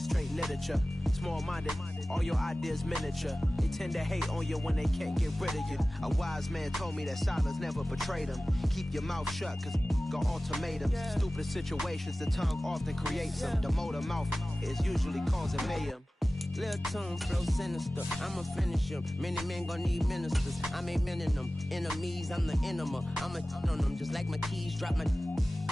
this straight literature. Small-minded, all your ideas miniature. They tend to hate on you when they can't get rid of you. A wise man told me that silence never betrayed him. Keep your mouth shut, cause got ultimatums. Stupid situations, the tongue often creates them. The motor mouth is usually causing mayhem. Lil' tune, flow sinister, I'ma finish him. Many men gon' need ministers, I ain't mending them. Enemies, I'm the enema, I'ma on them. Just like my keys, drop my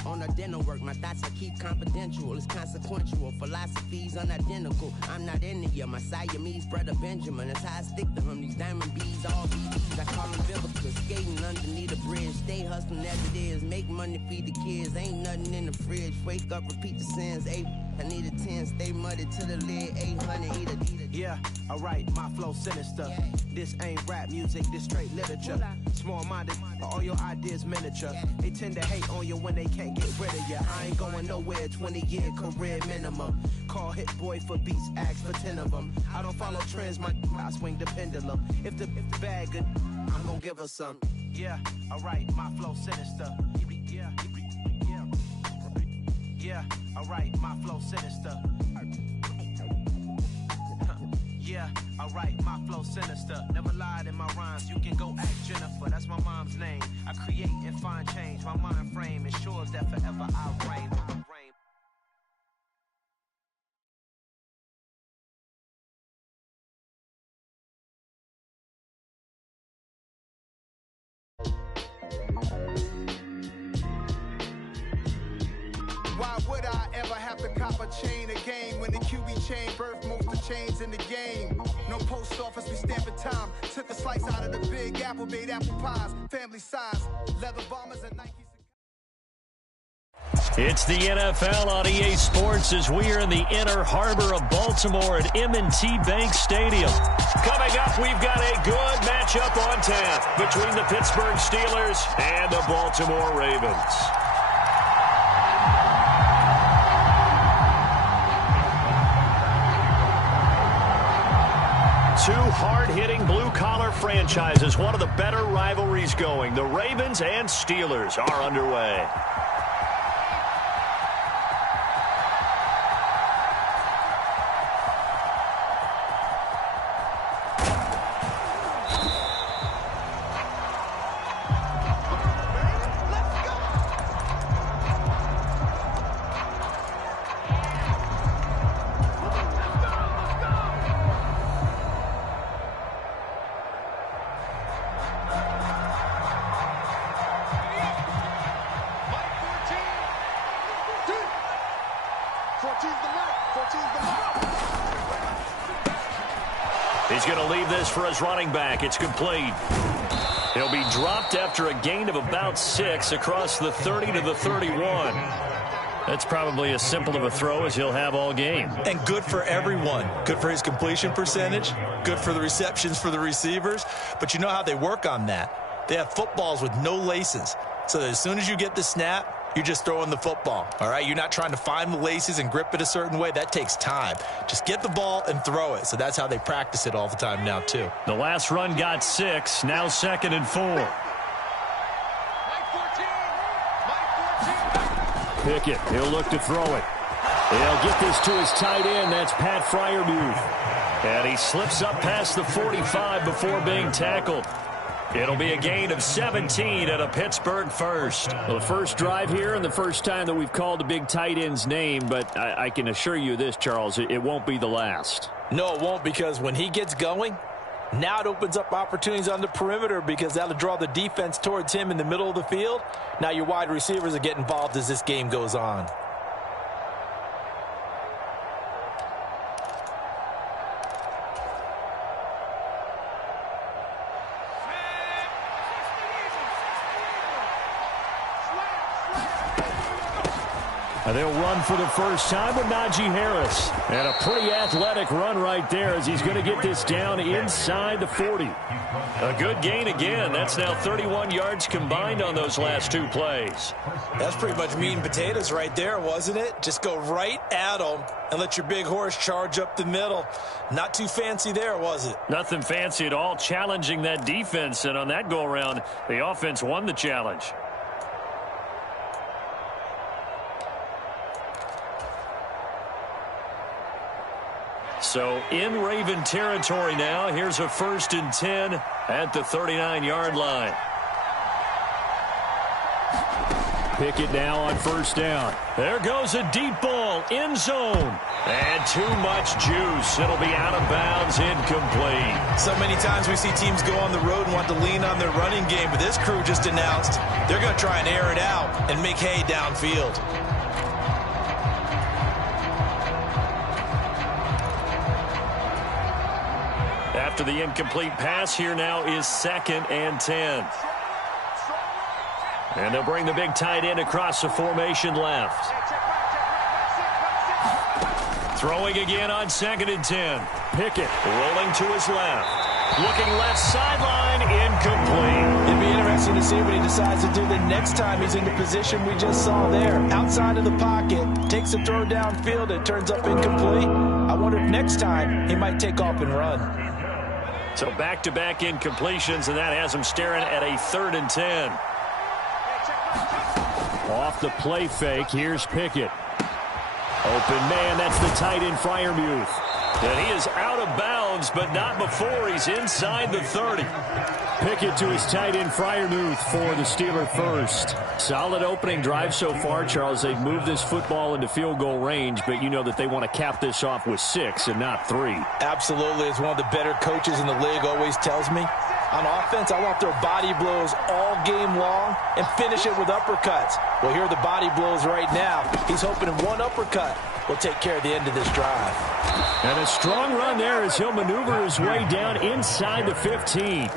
on the dinner work. My thoughts I keep confidential, it's consequential. Philosophies unidentical, I'm not into you. My Siamese brother Benjamin, that's how I stick to him. These diamond bees, all BDs, I call them biblicals. Skating underneath the bridge, stay hustling as it is. Make money, feed the kids, ain't nothing in the fridge. Wake up, repeat the sins, I need a 10, stay muddy to the lid, 800, eat a. Yeah, alright, my flow sinister. This ain't rap music, this straight literature. Small-minded, all your ideas miniature. They tend to hate on you when they can't get rid of you. I ain't going nowhere, 20-year career minimum. Call Hit Boy for beats, ask for 10 of them. I don't follow trends, I swing the pendulum. If the bag good, I'm gonna give her some. Yeah, alright, my flow sinister. Yeah, alright, my flow sinister. Yeah, alright, my flow sinister. Never lied in my rhymes, you can go ask Jennifer. That's my mom's name. I create and find change. My mind frame ensures that forever I reign. Why would I ever have to cop a chain again when the QB chain birthed most of the chains in the game? No post office, we stamping time. Took a slice out of the big apple, made apple pies, family size, leather bombers and Nikes. It's the NFL on EA Sports as we are in the inner harbor of Baltimore at M&T Bank Stadium. Coming up, we've got a good matchup on tap between the Pittsburgh Steelers and the Baltimore Ravens. Two hard-hitting blue-collar franchises, one of the better rivalries going. The Ravens and Steelers are underway. He's going to leave this for his running back. It's complete. He'll be dropped after a gain of about 6 across the 30 to the 31. That's probably as simple of a throw as he'll have all game. And good for everyone. Good for his completion percentage. Good for the receptions for the receivers. But you know how they work on that. They have footballs with no laces. So that as soon as you get the snap, you're just throwing the football, all right? You're not trying to find the laces and grip it a certain way. That takes time. Just get the ball and throw it. So that's how they practice it all the time now, too. The last run got 6, now 2nd and 4. Pickett, he'll look to throw it. He'll get this to his tight end. That's Pat Freiermuth. And he slips up past the 45 before being tackled. It'll be a gain of 17 at a Pittsburgh first. Well, the first drive here and the first time that we've called the big tight end's name, but I can assure you this, Charles, it won't be the last. No, it won't, because when he gets going, now it opens up opportunities on the perimeter because that'll draw the defense towards him in the middle of the field. Now your wide receivers will get involved as this game goes on. They'll run for the first time with Najee Harris. And a pretty athletic run right there as he's going to get this down inside the 40. A good gain again. That's now 31 yards combined on those last 2 plays. That's pretty much meat and potatoes right there, wasn't it? Just go right at them and let your big horse charge up the middle. Not too fancy there, was it? Nothing fancy at all, challenging that defense. And on that go-around, the offense won the challenge. So in Raven territory now. Here's a 1st and 10 at the 39-yard line. Pickett now on 1st down. There goes a deep ball, end zone. And too much juice. It'll be out of bounds, incomplete. So many times we see teams go on the road and want to lean on their running game, but this crew just announced they're going to try and air it out and make hay downfield. After the incomplete pass, here now is 2nd and 10. And they'll bring the big tight end across the formation left. Throwing again on 2nd and 10. Pickett rolling to his left. Looking left sideline, incomplete. It'd be interesting to see what he decides to do the next time he's in the position we just saw there. Outside of the pocket, takes a throw downfield, it turns up incomplete. I wonder if next time he might take off and run. So back-to-back incompletions, and that has him staring at a 3rd and 10. Off the play fake, here's Pickett. Open man, that's the tight end Freiermuth. And he is out of bounds, but not before he's inside the 30. Pickett to his tight end Freiermuth for the Steeler first. Solid opening drive so far, Charles. They've moved this football into field goal range, but you know that they want to cap this off with 6 and not 3. Absolutely. As one of the better coaches in the league always tells me, on offense, I want their body blows all game long and finish it with uppercuts. Well, here are the body blows right now. He's hoping one uppercut will take care of the end of this drive. And a strong run there as he'll maneuver his way down inside the 15.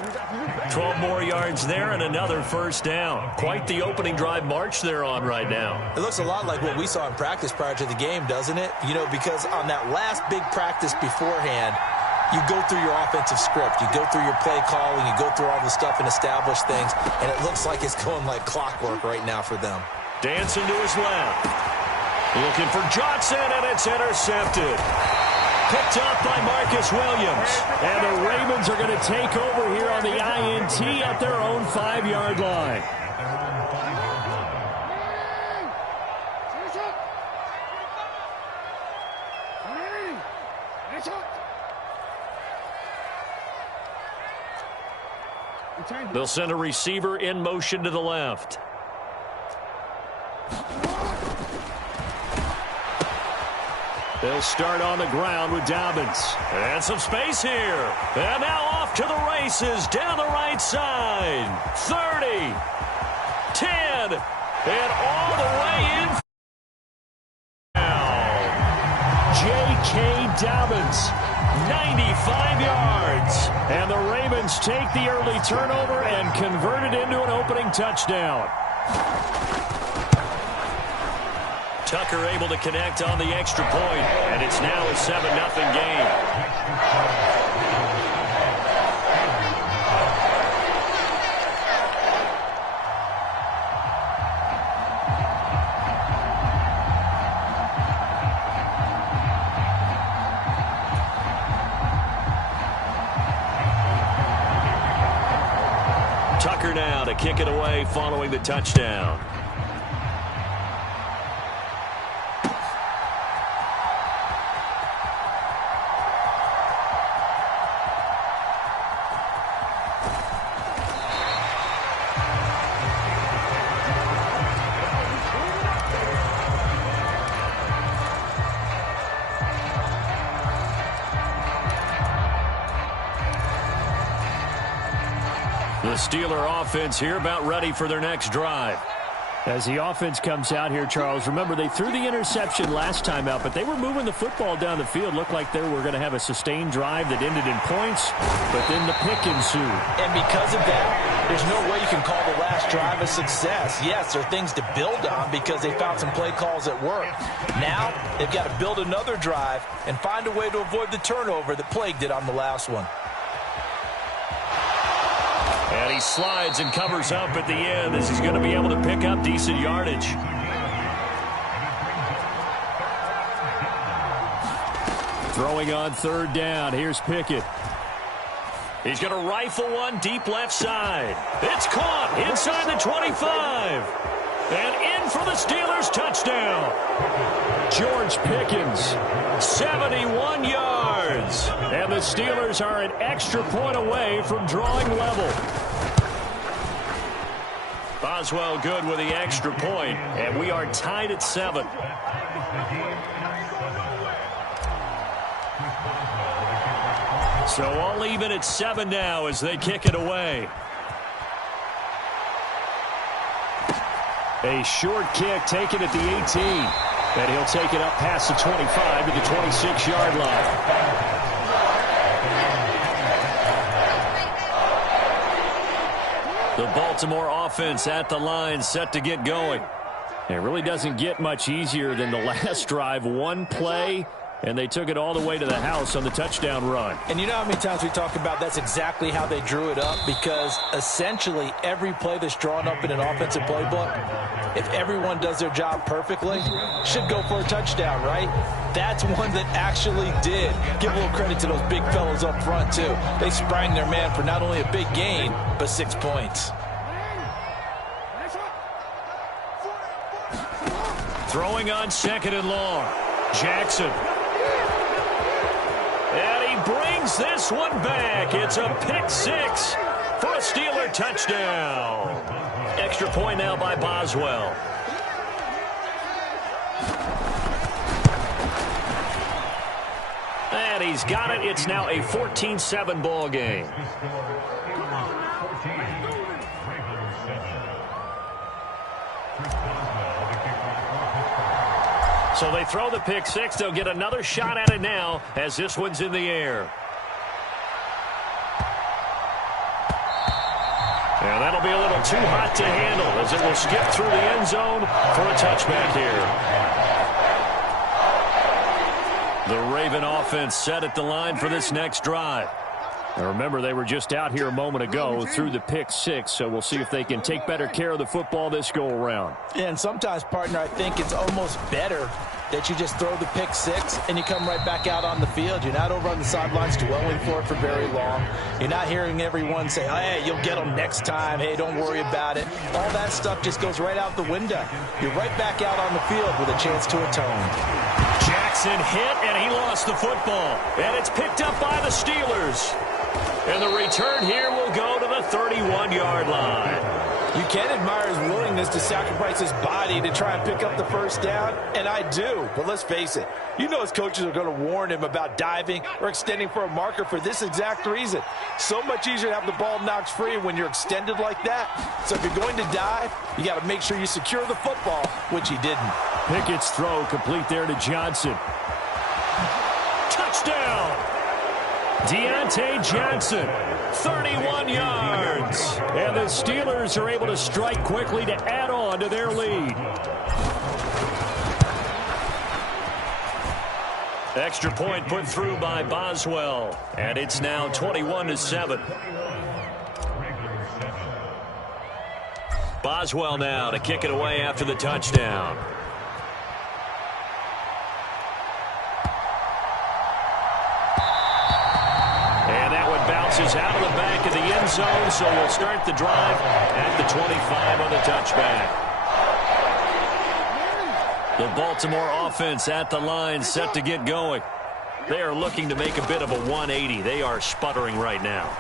12 more yards there and another 1st down. Quite the opening drive march they're on right now. It looks a lot like what we saw in practice prior to the game, doesn't it? You know, because on that last big practice beforehand, you go through your offensive script. You go through your play calling. You go through all the stuff and establish things. And it looks like it's going like clockwork right now for them. Dancing to his left. Looking for Johnson, and it's intercepted. Picked up by Marcus Williams. And the Ravens are going to take over here on the INT at their own 5-yard line. They'll send a receiver in motion to the left. They'll start on the ground with Dobbins. And some space here. And now off to the races down the right side. 30. 10. And all the way in. Now, J.K. Dobbins. 95 yards. And the Ravens take the early turnover and convert it into an opening touchdown. Tucker able to connect on the extra point, and it's now a 7-0 game. Tucker now to kick it away following the touchdown. The Steeler offense here about ready for their next drive. As the offense comes out here, Charles, remember they threw the interception last time out, but they were moving the football down the field. Looked like they were going to have a sustained drive that ended in points, but then the pick ensued. And because of that, there's no way you can call the last drive a success. Yes, there are things to build on because they found some play calls that work. Now, they've got to build another drive and find a way to avoid the turnover that plagued it on the last one. And he slides and covers up at the end as he's going to be able to pick up decent yardage. Throwing on 3rd down. Here's Pickett. He's going to rifle one deep left side. It's caught inside the 25. And in for the Steelers touchdown. George Pickens, 71 yards. And the Steelers are an extra point away from drawing level. Boswell good with the extra point, and we are tied at 7. So all even at 7 now as they kick it away. A short kick taken at the 18. And he'll take it up past the 25 to the 26-yard line. The Baltimore offense at the line, set to get going. It really doesn't get much easier than the last drive. One play, and they took it all the way to the house on the touchdown run. And you know how many times we talk about that's exactly how they drew it up? Because essentially every play that's drawn up in an offensive playbook, if everyone does their job perfectly, should go for a touchdown, right? That's one that actually did. Give a little credit to those big fellows up front, too. They sprang their man for not only a big gain, but 6 points. Throwing on 2nd and long. Jackson. And he brings this one back. It's a pick 6 for a Steeler touchdown. Extra point now by Boswell. And he's got it. It's now a 14-7 ball game. So they throw the pick 6. They'll get another shot at it now as this one's in the air. And that'll be a little too hot to handle as it will skip through the end zone for a touchback here. The Raven offense set at the line for this next drive. And remember, they were just out here a moment ago through the pick 6, so we'll see if they can take better care of the football this go-around. Yeah, and sometimes, partner, I think it's almost better that you just throw the pick 6 and you come right back out on the field. You're not over on the sidelines dwelling for it for very long. You're not hearing everyone say, hey, you'll get them next time. Hey, don't worry about it. All that stuff just goes right out the window. You're right back out on the field with a chance to atone. Jackson hit, and he lost the football. And it's picked up by the Steelers. And the return here will go to the 31-yard line. You can admire his willingness to sacrifice his body to try and pick up the first down, and I do. But let's face it, you know his coaches are going to warn him about diving or extending for a marker for this exact reason. So much easier to have the ball knocked free when you're extended like that. So if you're going to dive, you got to make sure you secure the football, which he didn't. Pickett's throw complete there to Johnson. Touchdown! Deontay Johnson, 31 yards. And the Steelers are able to strike quickly to add on to their lead. Extra point put through by Boswell. And it's now 21-7. Boswell now to kick it away after the touchdown. Bounces out of the back of the end zone, so we'll start the drive at the 25 on the touchback. The Baltimore offense at the line, set to get going. They are looking to make a bit of a 180. They are sputtering right now.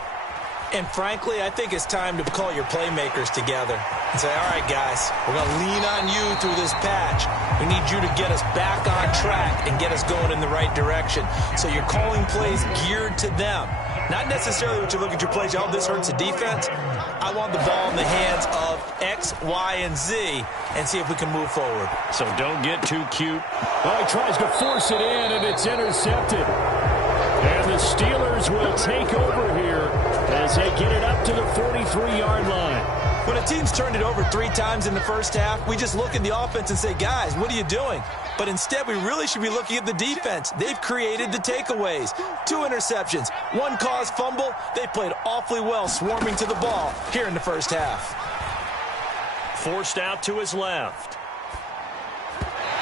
And frankly, I think it's time to call your playmakers together and say, all right, guys, we're going to lean on you through this patch. We need you to get us back on track and get us going in the right direction. So you're calling plays geared to them. Not necessarily what you look at your plays, oh, this hurts the defense. I want the ball in the hands of X, Y, and Z and see if we can move forward. So don't get too cute. Oh, he tries to force it in, and it's intercepted. And the Steelers will take over here as they get it up to the 43-yard line. When a team's turned it over 3 times in the first half, we just look at the offense and say, guys, what are you doing? But instead, we really should be looking at the defense. They've created the takeaways. 2 interceptions, 1 caused fumble. They played awfully well swarming to the ball here in the first half. Forced out to his left.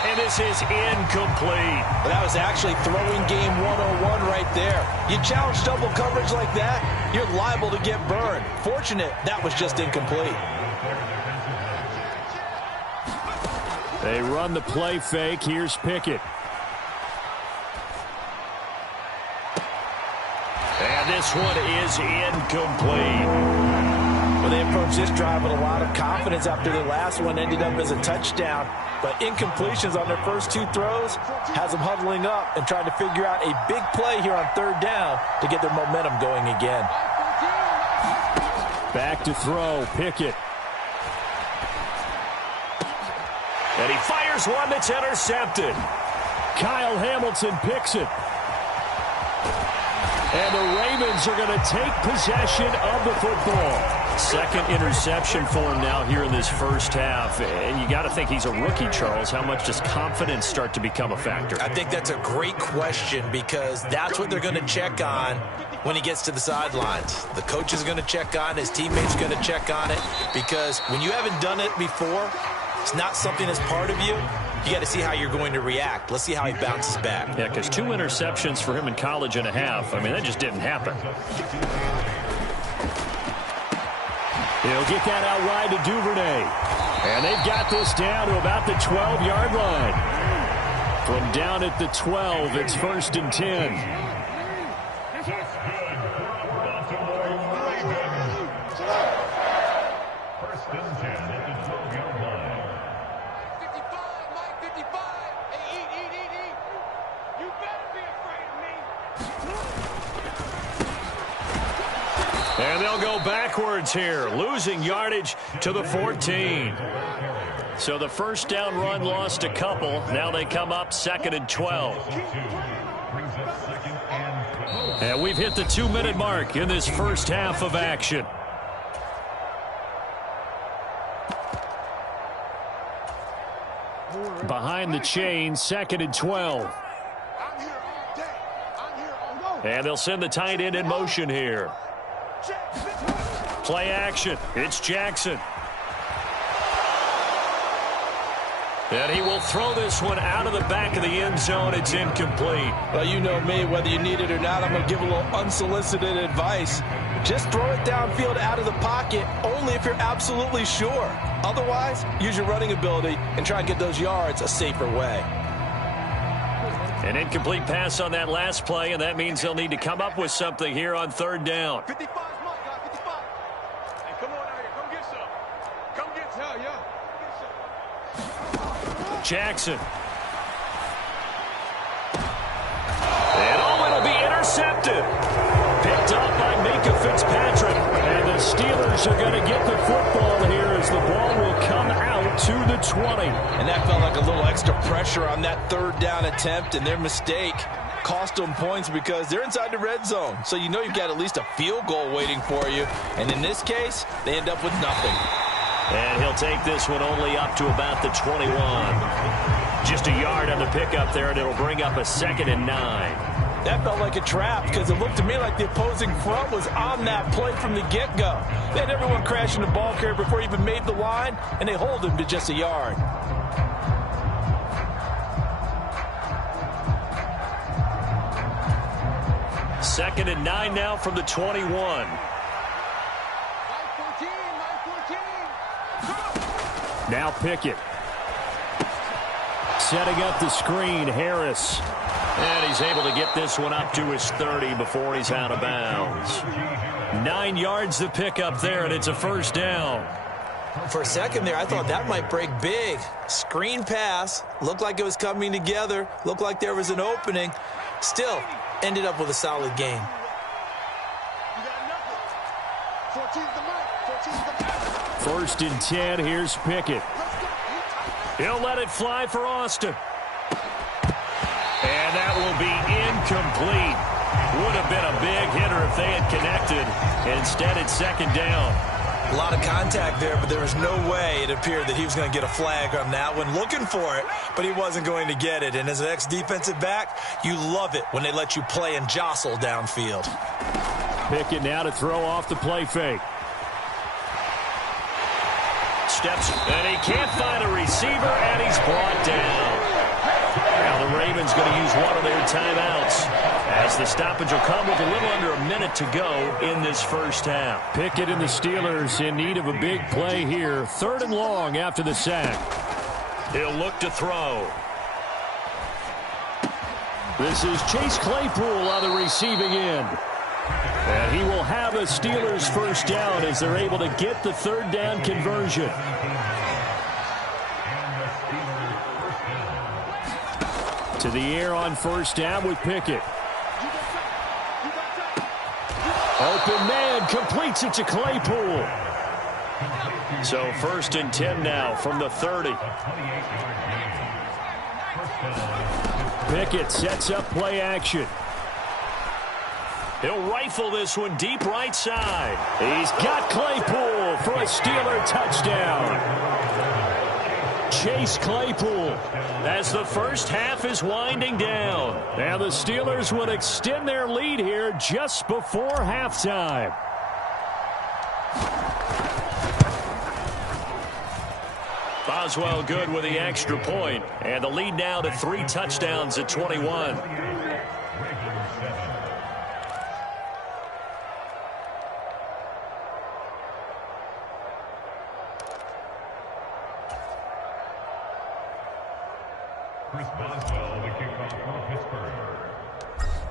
And this is incomplete. Well, that was actually throwing game 101 right there. You challenge double coverage like that, you're liable to get burned. Fortunate, that was just incomplete. They run the play fake. Here's Pickett. And this one is incomplete. Well, they approached this drive with a lot of confidence after their last one ended up as a touchdown. But incompletions on their first two throws has them huddling up and trying to figure out a big play here on third down to get their momentum going again. Back to throw, Pickett. And he fires one that's intercepted. Kyle Hamilton picks it. And the Ravens are going to take possession of the football. Second interception for him now here in this first half. And you got to think he's a rookie, Charles. How much does confidence start to become a factor? I think that's a great question because that's what they're going to check on when he gets to the sidelines. The coach is going to check on it. His teammates are going to check on it because when you haven't done it before, it's not something that's part of you. You got to see how you're going to react. Let's see how he bounces back. Yeah, because 2 interceptions for him in college and a half. I mean, that just didn't happen. He'll get that out wide to Duvernay. And they've got this down to about the 12-yard line. From down at the 12, it's 1st and 10. And they'll go backwards here, losing yardage to the 14. So the first down run lost a couple. Now they come up 2nd and 12. And we've hit the 2-minute mark in this first half of action. Behind the chain, 2nd and 12. And they'll send the tight end in motion here. Play action. It's Jackson. And he will throw this one out of the back of the end zone. It's incomplete. Well, you know me, whether you need it or not, I'm going to give a little unsolicited advice. Just throw it downfield out of the pocket only if you're absolutely sure. Otherwise, use your running ability and try and get those yards a safer way. An incomplete pass on that last play, and that means they'll need to come up with something here on third down. 55 is mine, guys. 55. Hey, come on out here. Come get some. Come get some, yeah. Jackson. And it'll be intercepted. Picked up by Minkah Fitzpatrick. And the Steelers are going to get the football here as the ball will come out to the 20. And that felt like a little extra pressure on that third down attempt, and their mistake cost them points because they're inside the red zone. So you know you've got at least a field goal waiting for you. And in this case, they end up with nothing. And he'll take this one only up to about the 21. Just a yard on the pickup there, and it'll bring up a 2nd and 9. That felt like a trap because it looked to me like the opposing front was on that play from the get-go. They had everyone crashing the ball carrier before he even made the line, and they hold him to just a yard. Second and 9 now from the 21. Now Pickett. Setting up the screen, Harris. And he's able to get this one up to his 30 before he's out of bounds. 9 yards to pick up there, and it's a first down. For a second there, I thought that might break big. Screen pass. Looked like it was coming together. Looked like there was an opening. Still, ended up with a solid game. First and 10, here's Pickett. He'll let it fly for Austin. And that will be incomplete. Would have been a big hitter if they had connected. Instead, it's second down. A lot of contact there, but there was no way it appeared that he was going to get a flag on that one. Looking for it, but he wasn't going to get it. And as an ex-defensive back, you love it when they let you play and jostle downfield. Pickett now to throw off the play fake. Steps, and he can't find a receiver, and he's brought down. Now the Ravens going to use one of their timeouts as the stoppage will come with a little under a minute to go in this first half. Pickett and the Steelers in need of a big play here. 3rd and long after the sack. He'll look to throw. This is Chase Claypool on the receiving end. And he will have a Steelers first down as they're able to get the third down conversion. To the air on first down with Pickett. Open man, completes it to Claypool. So 1st and 10 now from the 30. Pickett sets up play action. He'll rifle this one deep right side. He's got Claypool for a Steeler touchdown. Chase Claypool as the first half is winding down. And the Steelers will extend their lead here just before halftime. Boswell good with the extra point. And the lead now to 3 touchdowns at 21.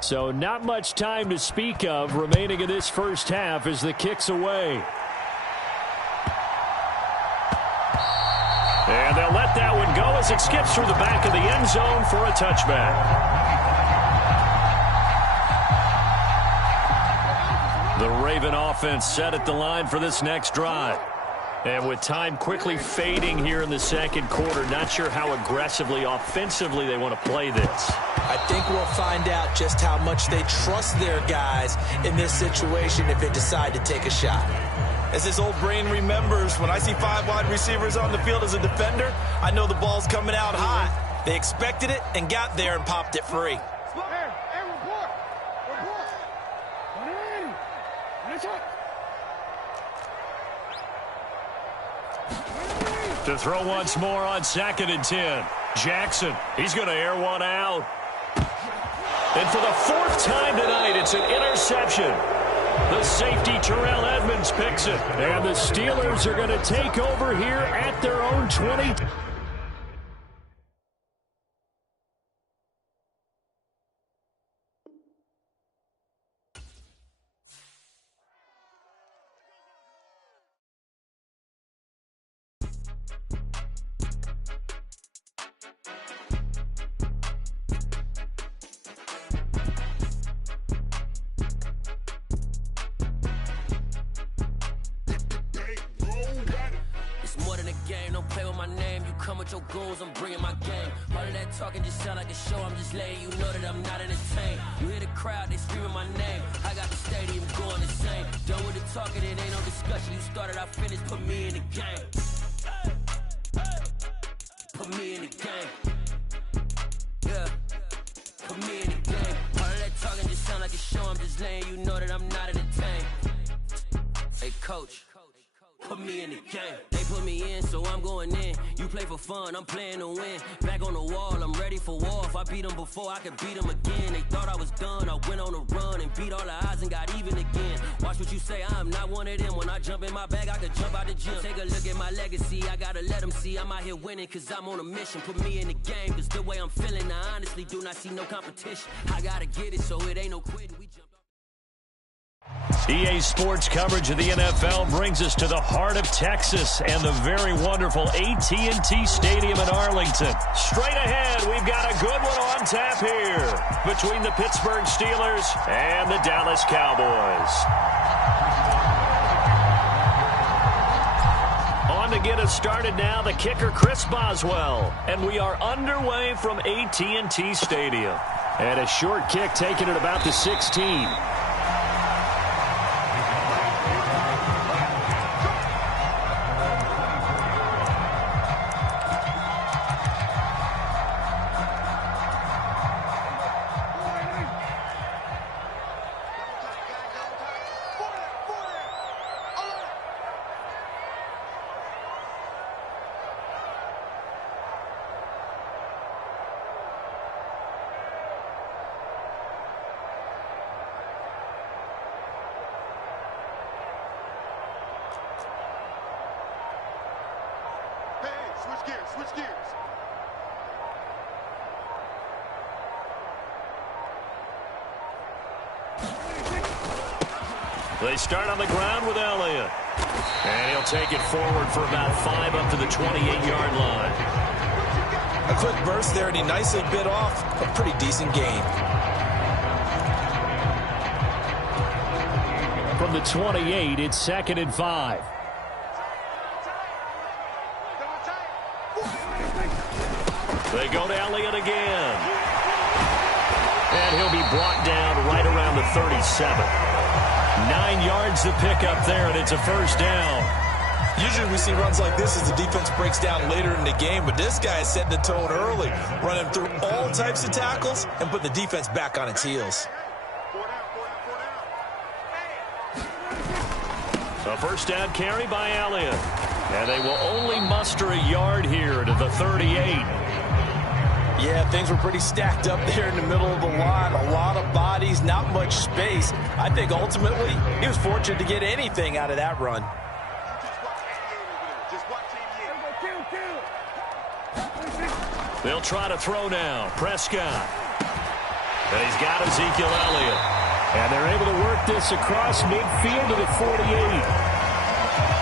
So not much time to speak of remaining in this first half as the kick's away. And they'll let that one go as it skips through the back of the end zone for a touchback. The Raven offense set at the line for this next drive. And with time quickly fading here in the second quarter, not sure how aggressively, offensively they want to play this. I think we'll find out just how much they trust their guys in this situation if they decide to take a shot. As his old brain remembers, when I see 5 wide receivers on the field as a defender, I know the ball's coming out hot. They expected it and got there and popped it free. To throw once more on 2nd and 10. Jackson, he's going to air one out. And for the 4th time tonight, it's an interception. The safety, Terrell Edmonds, picks it. And the Steelers are going to take over here at their own 20. Your goals, I'm bringing my game. All of that talking just sound like a show. I'm just letting you know that I'm not entertained. You hear the crowd, they screaming my name. I got the stadium going insane. Done with the talking, it ain't no discussion. You started, I finished, put me in the game. Put me in the game. Yeah. Put me in the game. All of that talking just sound like a show. I'm just letting you know that I'm not entertained. Hey, coach. Put me in the game. They put me in, so I'm going in. You play for fun, I'm playing to win. Back on the wall, I'm ready for war. If I beat them before, I could beat them again. They thought I was done, I went on a run and beat all the odds and got even again. Watch what you say, I'm not one of them. When I jump in my bag, I could jump out the gym. Take a look at my legacy, I gotta let them see I'm out here winning, cause I'm on a mission. Put me in the game, cause the way I'm feeling, I honestly do not see no competition. I gotta get it, so it ain't no quitting. We jump. EA Sports coverage of the NFL brings us to the heart of Texas and the very wonderful AT&T Stadium in Arlington. Straight ahead, we've got a good one on tap here between the Pittsburgh Steelers and the Dallas Cowboys. On to get us started now, the kicker Chris Boswell. And we are underway from AT&T Stadium. And a short kick taken at about the 16. Switch gears. They start on the ground with Elliott. And he'll take it forward for about 5 up to the 28-yard line. A quick burst there, and he nicely bit off a pretty decent gain. From the 28, it's 2nd and 5. They go to Elliott again. And he'll be brought down right around the 37. 9 yards to pick up there, and it's a first down. Usually we see runs like this as the defense breaks down later in the game, but this guy is setting the tone early, running through all types of tackles and put the defense back on its heels. A first down carry by Elliott. And they will only muster a yard here to the 38. Yeah, things were pretty stacked up there in the middle of the line. A lot of bodies, not much space. I think ultimately he was fortunate to get anything out of that run. They'll try to throw now. Prescott. And he's got Ezekiel Elliott. And they're able to work this across midfield to the 48.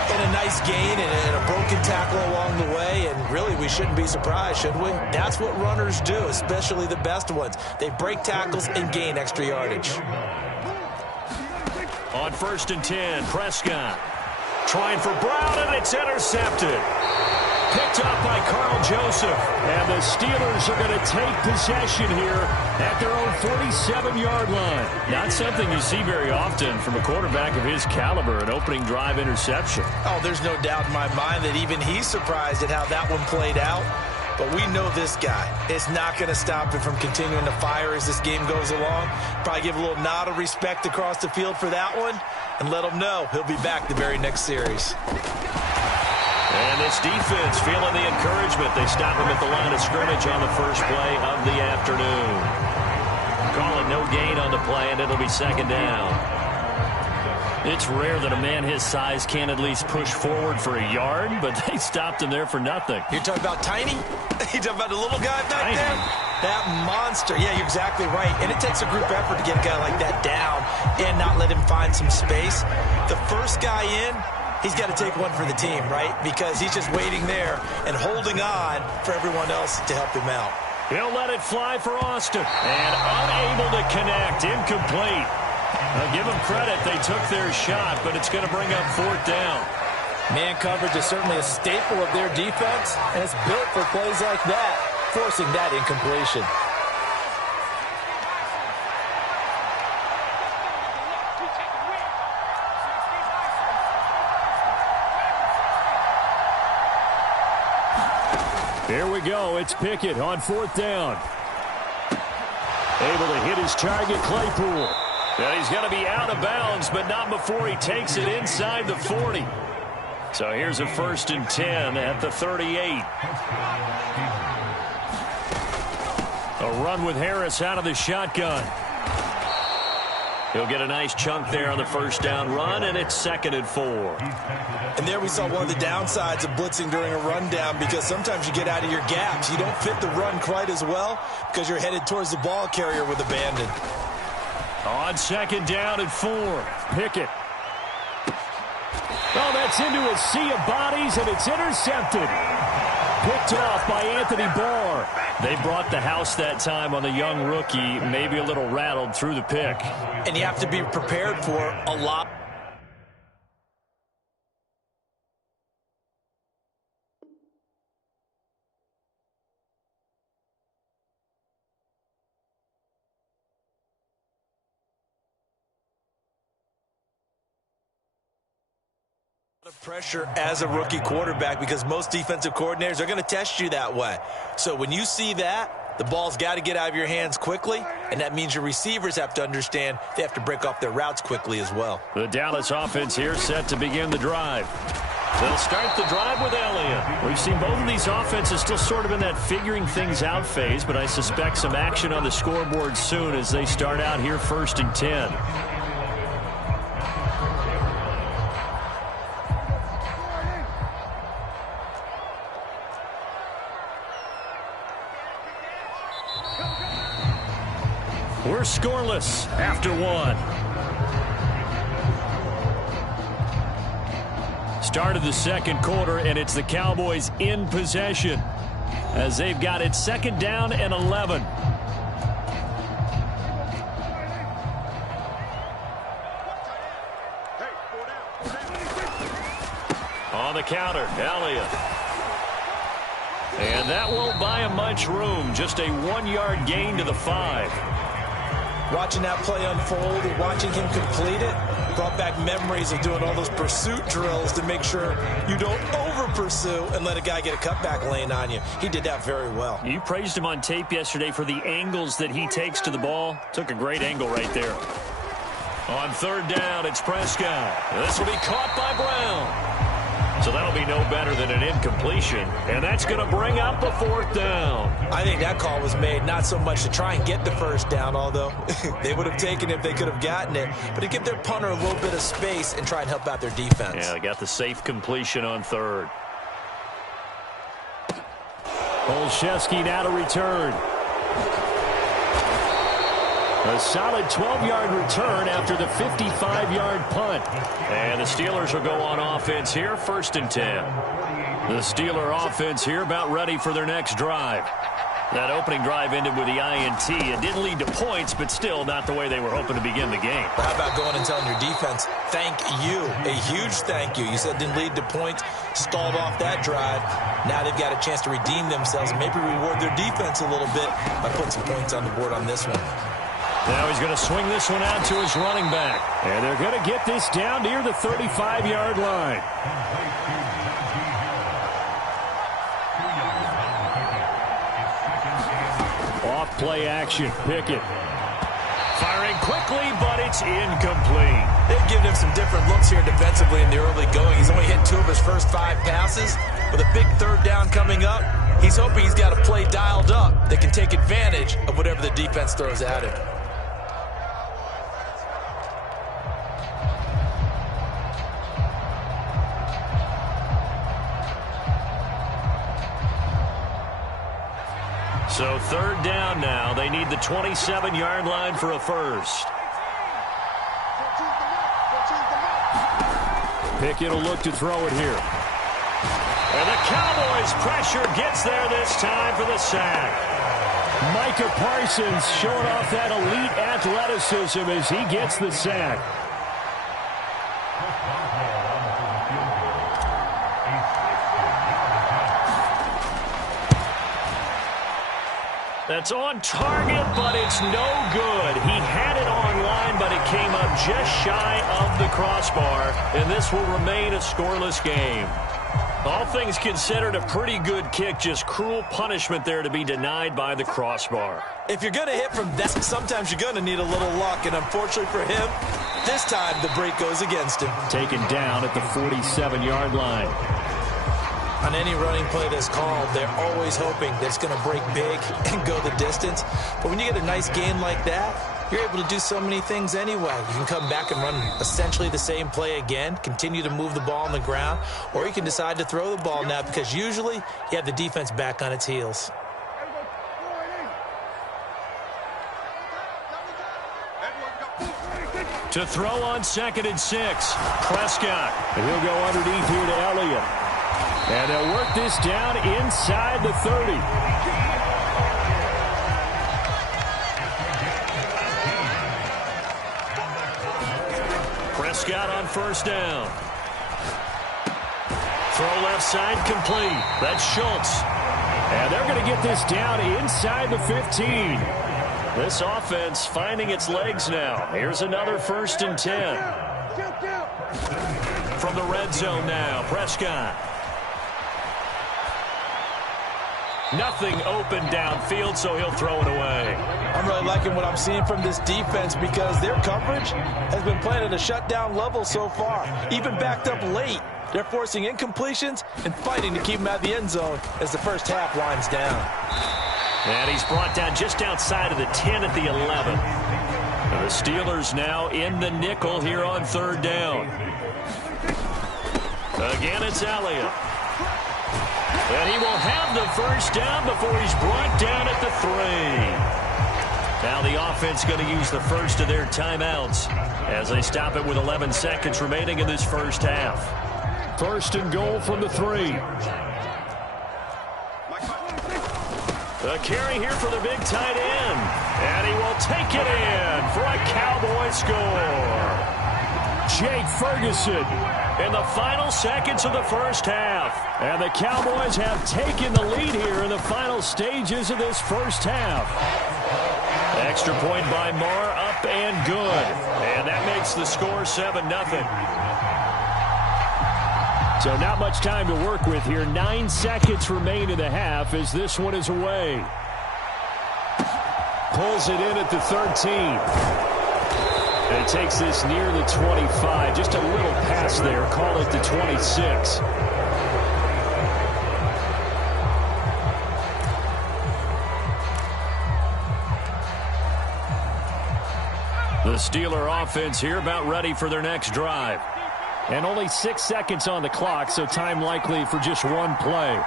And a nice gain and a broken tackle along the way, and really we shouldn't be surprised, should we? That's what runners do, especially the best ones. They break tackles and gain extra yardage. On 1st and 10, Prescott trying for Brown, and it's intercepted. Picked up by Carl Joseph. And the Steelers are going to take possession here at their own 47-yard line. Not something you see very often from a quarterback of his caliber, an opening drive interception. Oh, there's no doubt in my mind that even he's surprised at how that one played out. But we know this guy. It's not going to stop him from continuing to fire as this game goes along. Probably give a little nod of respect across the field for that one and let him know he'll be back the very next series. And this defense feeling the encouragement. They stop him at the line of scrimmage on the first play of the afternoon. Calling no gain on the play, and it'll be 2nd down. It's rare that a man his size can at least push forward for a yard, but they stopped him there for nothing. You're talking about tiny? You're talking about the little guy back there? That monster. Yeah, you're exactly right. And it takes a group effort to get a guy like that down and not let him find some space. The first guy in, he's got to take one for the team, right? Because he's just waiting there and holding on for everyone else to help him out. He'll let it fly for Austin. And unable to connect. Incomplete. Now give them credit. They took their shot, but it's going to bring up 4th down. Man coverage is certainly a staple of their defense, and it's built for plays like that, forcing that incompletion. Here we go. It's Pickett on 4th down. Able to hit his target, Claypool. And he's going to be out of bounds, but not before he takes it inside the 40. So here's a 1st and 10 at the 38. A run with Harris out of the shotgun. He'll get a nice chunk there on the first down run, and it's 2nd and 4. And there we saw one of the downsides of blitzing during a rundown, because sometimes you get out of your gaps. You don't fit the run quite as well because you're headed towards the ball carrier with abandon. On 2nd down and 4, Pickett. Oh, that's into a sea of bodies, and it's intercepted. Picked off by Anthony Barr. They brought the house that time on the young rookie, maybe a little rattled through the pick. And you have to be prepared for a lot. Pressure as a rookie quarterback, because most defensive coordinators are going to test you that way. So when you see that, the ball's got to get out of your hands quickly, and that means your receivers have to understand they have to break off their routes quickly as well. The Dallas offense here set to begin the drive. They'll start the drive with Elliott. We've seen both of these offenses still sort of in that figuring things out phase, but I suspect some action on the scoreboard soon as they start out here 1st and 10. We're scoreless after 1. Start of the second quarter, and it's the Cowboys in possession as they've got it 2nd down and 11. On the counter, Elliott. And that won't buy him much room. Just a 1-yard gain to the 5. Watching that play unfold and watching him complete it brought back memories of doing all those pursuit drills to make sure you don't over-pursue and let a guy get a cutback lane on you. He did that very well. You praised him on tape yesterday for the angles that he takes to the ball. Took a great angle right there. On 3rd down, it's Prescott. This will be caught by Brown. So that'll be no better than an incompletion. And that's going to bring up a 4th down. I think that call was made not so much to try and get the 1st down, although they would have taken it if they could have gotten it, but to give their punter a little bit of space and try and help out their defense. Yeah, they got the safe completion on 3rd. Olszewski now to return. A solid 12-yard return after the 55-yard punt. And the Steelers will go on offense here, 1st and 10. The Steeler offense here about ready for their next drive. That opening drive ended with the INT. It didn't lead to points, but still not the way they were hoping to begin the game. How about going and telling your defense, thank you, a huge thank you. You said it didn't lead to points, stalled off that drive. Now they've got a chance to redeem themselves, maybe reward their defense a little bit by putting some points on the board on this one. Now he's going to swing this one out to his running back. And they're going to get this down near the 35-yard line. Off play action. Pickett. Firing quickly, but it's incomplete. They've given him some different looks here defensively in the early going. He's only hit 2 of his first 5 passes. With a big 3rd down coming up, he's hoping he's got a play dialed up that can take advantage of whatever the defense throws at him. So 3rd down now. They need the 27-yard line for a 1st. Pickett will look to throw it here. And the Cowboys' pressure gets there this time for the sack. Micah Parsons showing off that elite athleticism as he gets the sack. That's on target, but it's no good. He had it on line, but it came up just shy of the crossbar, and this will remain a scoreless game. All things considered, a pretty good kick, just cruel punishment there to be denied by the crossbar. If you're going to hit from that, sometimes you're going to need a little luck, and unfortunately for him, this time the break goes against him. Taken down at the 47-yard line. On any running play that's called, they're always hoping that it's going to break big and go the distance. But when you get a nice gain like that, you're able to do so many things anyway. You can come back and run essentially the same play again, continue to move the ball on the ground, or you can decide to throw the ball now because usually you have the defense back on its heels. To throw on 2nd and 6, Prescott. And he'll go underneath here to Elliott. And they'll work this down inside the 30. Prescott on 1st down. Throw left side complete. That's Schultz. And they're going to get this down inside the 15. This offense finding its legs now. Here's another 1st and 10. From the red zone now, Prescott. Nothing open downfield, so he'll throw it away. I'm really liking what I'm seeing from this defense because their coverage has been playing at a shutdown level so far. Even backed up late, they're forcing incompletions and fighting to keep him out of the end zone as the first half winds down. And he's brought down just outside of the 10 at the 11. The Steelers now in the nickel here on 3rd down. Again, it's Elliott. And he will have the 1st down before he's brought down at the 3. Now the offense going to use the first of their timeouts as they stop it with 11 seconds remaining in this first half. First and goal from the 3. A carry here for the big tight end. And he will take it in for a Cowboy score. Jake Ferguson in the final seconds of the first half. And the Cowboys have taken the lead here in the final stages of this first half. Extra point by Marr, up and good. And that makes the score 7-0. So not much time to work with here. 9 seconds remain in the half as this one is away. Pulls it in at the 13. And it takes this near the 25. Just a little pass there. Call it the 26. The Steeler offense here about ready for their next drive. And only 6 seconds on the clock, so time likely for just one play.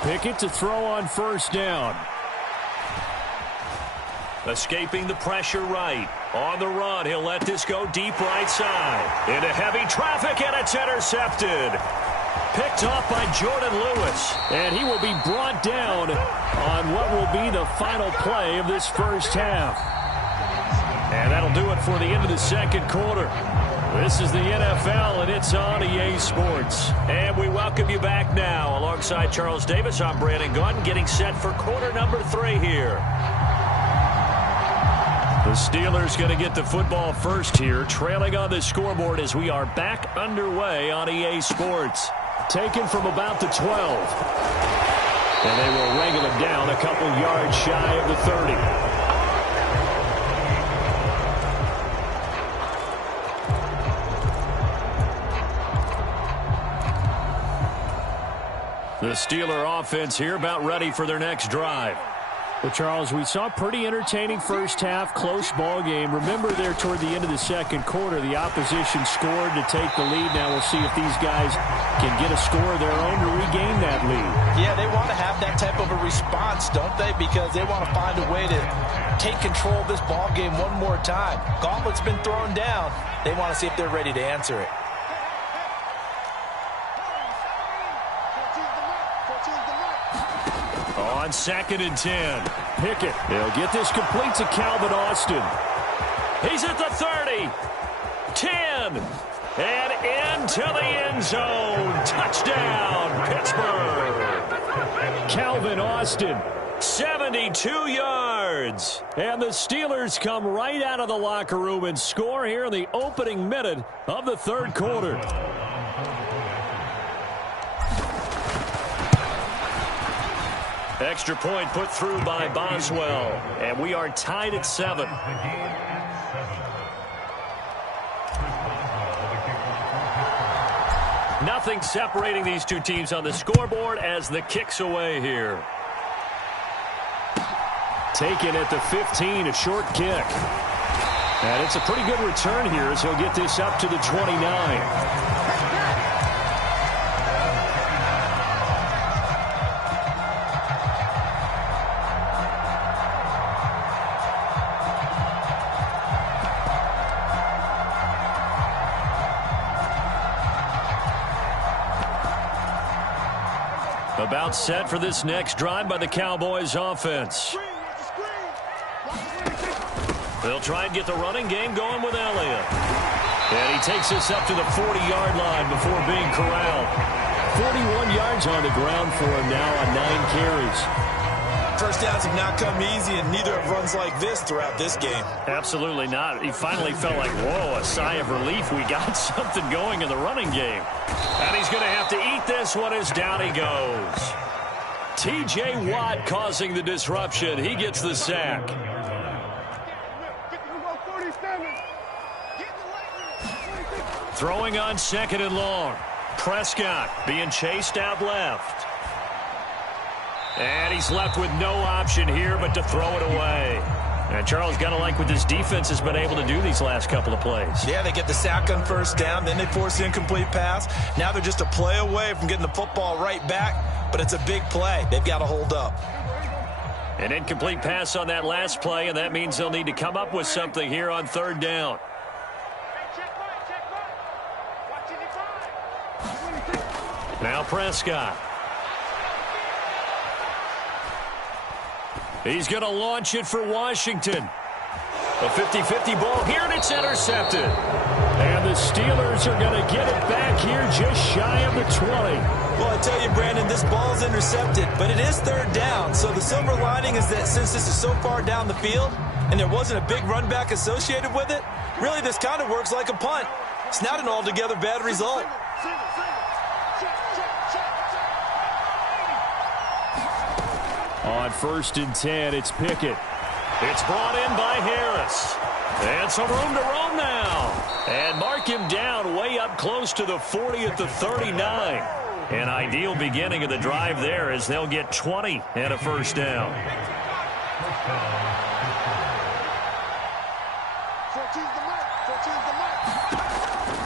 Pickett to throw on first down. Escaping the pressure right. On the run, he'll let this go deep right side. Into heavy traffic, and it's intercepted. Picked off by Jordan Lewis. And he will be brought down on what will be the final play of this first half. And that'll do it for the end of the second quarter. This is the NFL, and it's on EA Sports. And we welcome you back now. Alongside Charles Davis, I'm Brandon Gaudin, getting set for quarter number 3 here. The Steelers going to get the football first here, trailing on the scoreboard as we are back underway on EA Sports. Taken from about the 12. And they will wrangle it down a couple yards shy of the 30. The Steeler offense here about ready for their next drive. Well, Charles, we saw a pretty entertaining first half, close ball game. Remember there toward the end of the second quarter, the opposition scored to take the lead. Now we'll see if these guys can get a score of their own to regain that lead. Yeah, they want to have that type of a response, don't they? Because they want to find a way to take control of this ball game one more time. Gauntlet's been thrown down. They want to see if they're ready to answer it. On 2nd and 10, Pickett. They'll get this complete to Calvin Austin. He's at the 30, 10, and into the end zone. Touchdown, Pittsburgh. Calvin Austin, 72 yards. And the Steelers come right out of the locker room and score here in the opening minute of the third quarter. Extra point put through by Boswell. And we are tied at 7. Nothing separating these two teams on the scoreboard as the kick's away here. Taken at the 15, a short kick. And it's a pretty good return here as he'll get this up to the 29. About set for this next drive by the Cowboys offense. They'll try and get the running game going with Elliott. And he takes this up to the 40-yard line before being corralled. 41 yards on the ground for him now on 9 carries. First downs have not come easy, and neither have runs like this throughout this game. Absolutely not. He finally felt like, whoa, a sigh of relief. We got something going in the running game. And he's going to have to eat this one as down he goes. T.J. Watt causing the disruption. He gets the sack. Throwing on 2nd and long. Prescott being chased out left. And he's left with no option here but to throw it away. And Charles, got to like what this defense has been able to do these last couple of plays. Yeah, they get the sack on first down, then they force the incomplete pass. Now they're just a play away from getting the football right back, but it's a big play. They've got to hold up. An incomplete pass on that last play, and that means they'll need to come up with something here on third down. Now Prescott. He's going to launch it for Washington. A 50-50 ball here, and it's intercepted. And the Steelers are going to get it back here just shy of the 20. Well, I tell you, Brandon, this ball is intercepted, but it is third down. So the silver lining is that since this is so far down the field and there wasn't a big run back associated with it, really this kind of works like a punt. It's not an altogether bad result. On 1st and 10, it's Pickett. It's brought in by Harris. And some room to roam now. And mark him down way up close to the 40 at the 39. An ideal beginning of the drive there as they'll get 20 and a first down.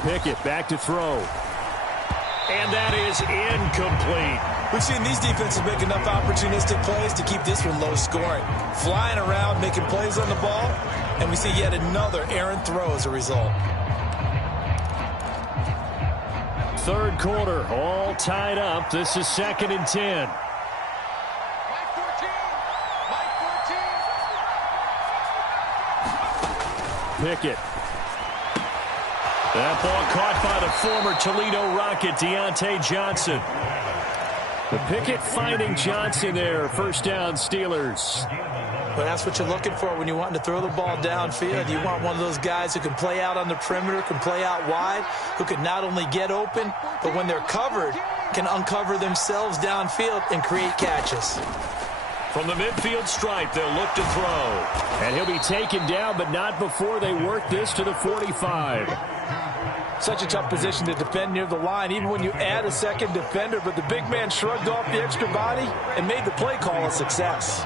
Pickett back to throw. And that is incomplete. We've seen these defenses make enough opportunistic plays to keep this one low scoring. Flying around, making plays on the ball, and we see yet another errant throw as a result. Third quarter, all tied up. This is 2nd and 10. Pickett. That ball caught by the former Toledo Rocket, Deontay Johnson. The Pickett finding Johnson there. First down, Steelers. But that's what you're looking for when you want to throw the ball downfield. You want one of those guys who can play out on the perimeter, can play out wide, who can not only get open, but when they're covered, can uncover themselves downfield and create catches. From the midfield stripe, they'll look to throw. And he'll be taken down, but not before they work this to the 45. Such a tough position to defend near the line, even when you add a second defender, but the big man shrugged off the extra body and made the play call a success.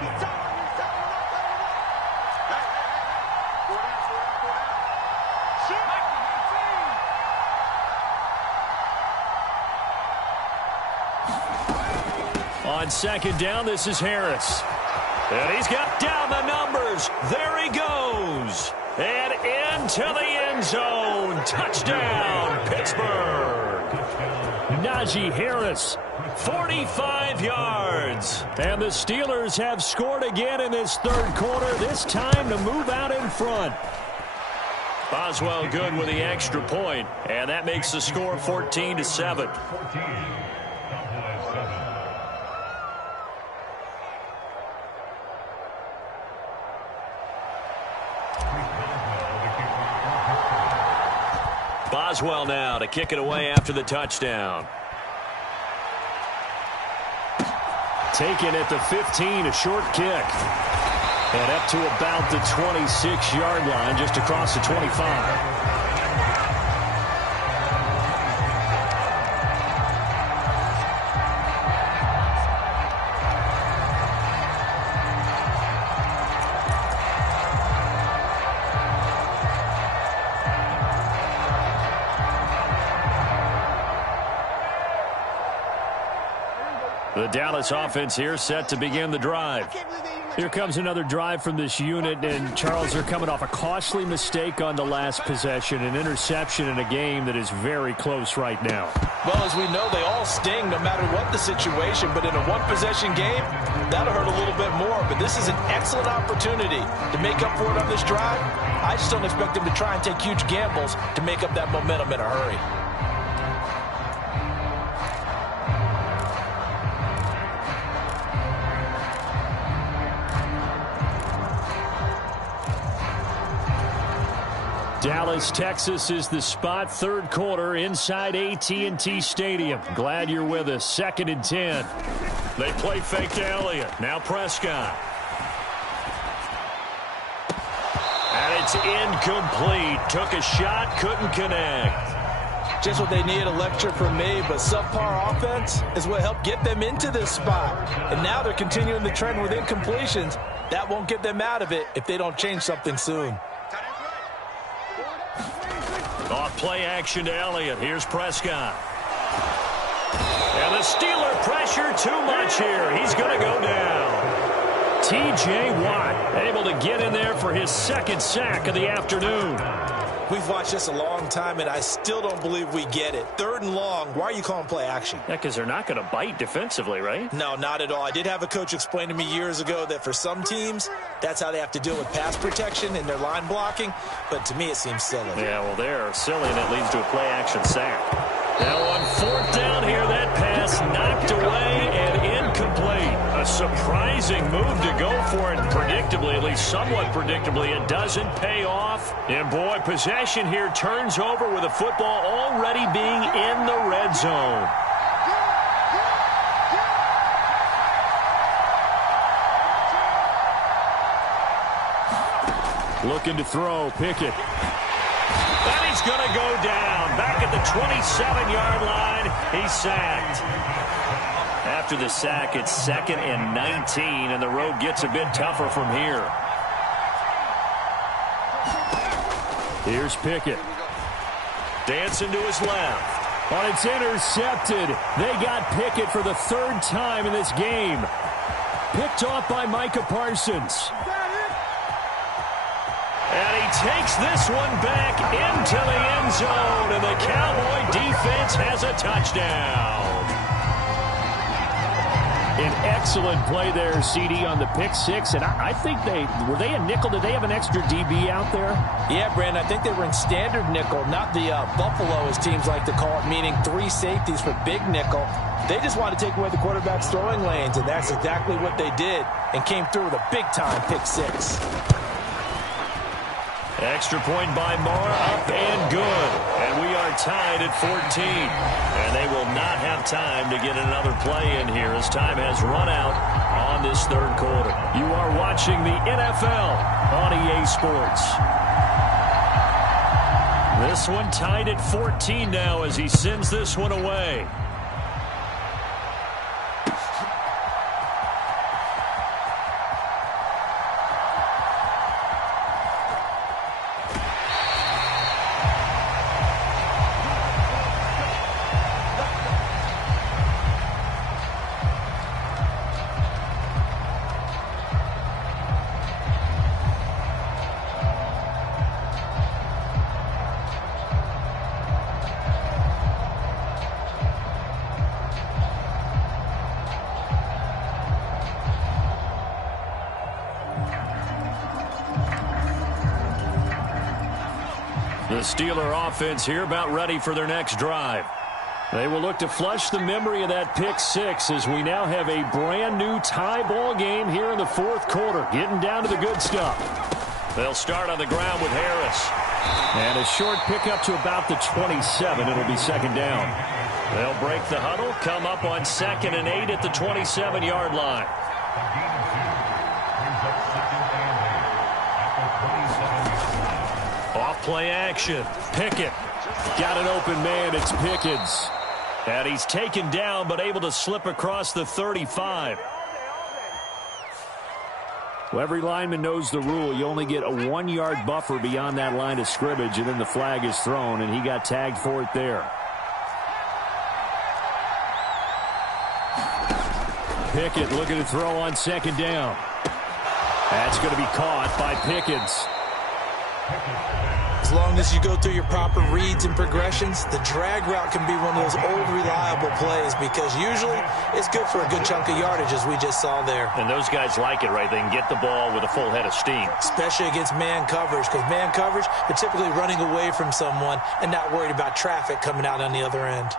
On 2nd down, this is Harris. And he's got down the numbers. There he goes. And into the end zone. Touchdown, Pittsburgh. Najee Harris, 45 yards. And the Steelers have scored again in this third quarter, this time to move out in front. Boswell good with the extra point, and that makes the score 14-7. Boswell now to kick it away after the touchdown. Taken at the 15, a short kick. And up to about the 26-yard line, just across the 25. The Dallas offense here set to begin the drive. Here comes another drive from this unit, and Charles, they're coming off a costly mistake on the last possession, an interception in a game that is very close right now. Well, as we know, they all sting no matter what the situation, but in a one-possession game, that'll hurt a little bit more. But this is an excellent opportunity to make up for it on this drive. I just don't expect them to try and take huge gambles to make up that momentum in a hurry. Dallas, Texas is the spot. Third quarter inside AT&T Stadium. Glad you're with us. 2nd and 10. They play fake to Elliott. Now Prescott. And it's incomplete. Took a shot, couldn't connect. Just what they need, a lecture from me, but subpar offense is what helped get them into this spot. And now they're continuing the trend with incompletions. That won't get them out of it if they don't change something soon. Off play action to Elliott. Here's Prescott. And the Steeler pressure too much here. He's going to go down. T.J. T.J. Watt able to get in there for his second sack of the afternoon. We've watched this a long time, and I still don't believe we get it. 3rd and long, why are you calling play action? Yeah, because they're not going to bite defensively, right? No, not at all. I did have a coach explain to me years ago that for some teams, that's how they have to deal with pass protection and their line blocking. But to me, it seems silly. Yeah, well, they're silly, and it leads to a play action sack. Now on 4th down here, that pass knocked away and incomplete. A surprising move to go for it, and predictably, at least somewhat predictably, it doesn't pay off. And boy, possession here turns over with the football already being in the red zone. Looking to throw, Pickett. And he's going to go down. Back at the 27-yard line, he's sacked. After the sack, it's 2nd and 19, and the road gets a bit tougher from here. Here's Pickett. Dancing to his left. But it's intercepted. They got Pickett for the 3rd time in this game. Picked off by Micah Parsons. And he takes this one back into the end zone, and the Cowboy defense has a touchdown. An excellent play there, CD, on the pick 6. And I think were they a nickel? Did they have an extra DB out there? Yeah, Brandon, I think they were in standard nickel, not the Buffalo, as teams like to call it, meaning 3 safeties for big nickel. They just wanted to take away the quarterback's throwing lanes, and that's exactly what they did, and came through with a big-time pick 6. Extra point by Moore, up and good. And we are tied at 14. And they will not have time to get another play in here as time has run out on this 3rd quarter. You are watching the NFL on EA Sports. This one tied at 14 now as he sends this one away. The Steeler offense here about ready for their next drive. They will look to flush the memory of that pick 6 as we now have a brand new tie ball game here in the 4th quarter. Getting down to the good stuff. They'll start on the ground with Harris. And a short pickup to about the 27. It'll be 2nd down. They'll break the huddle, come up on 2nd and 8 at the 27-yard line. Off play action. Pickett. Got an open man. It's Pickens. And he's taken down but able to slip across the 35. Well, every lineman knows the rule. You only get a 1-yard buffer beyond that line of scrimmage, and then the flag is thrown, and he got tagged for it there. Pickett looking to throw on 2nd down. That's going to be caught by Pickens. As long as you go through your proper reads and progressions, the drag route can be one of those old reliable plays because usually it's good for a good chunk of yardage, as we just saw there. And those guys like it, right? They can get the ball with a full head of steam. Especially against man coverage, because man coverage, they're typically running away from someone and not worried about traffic coming out on the other end.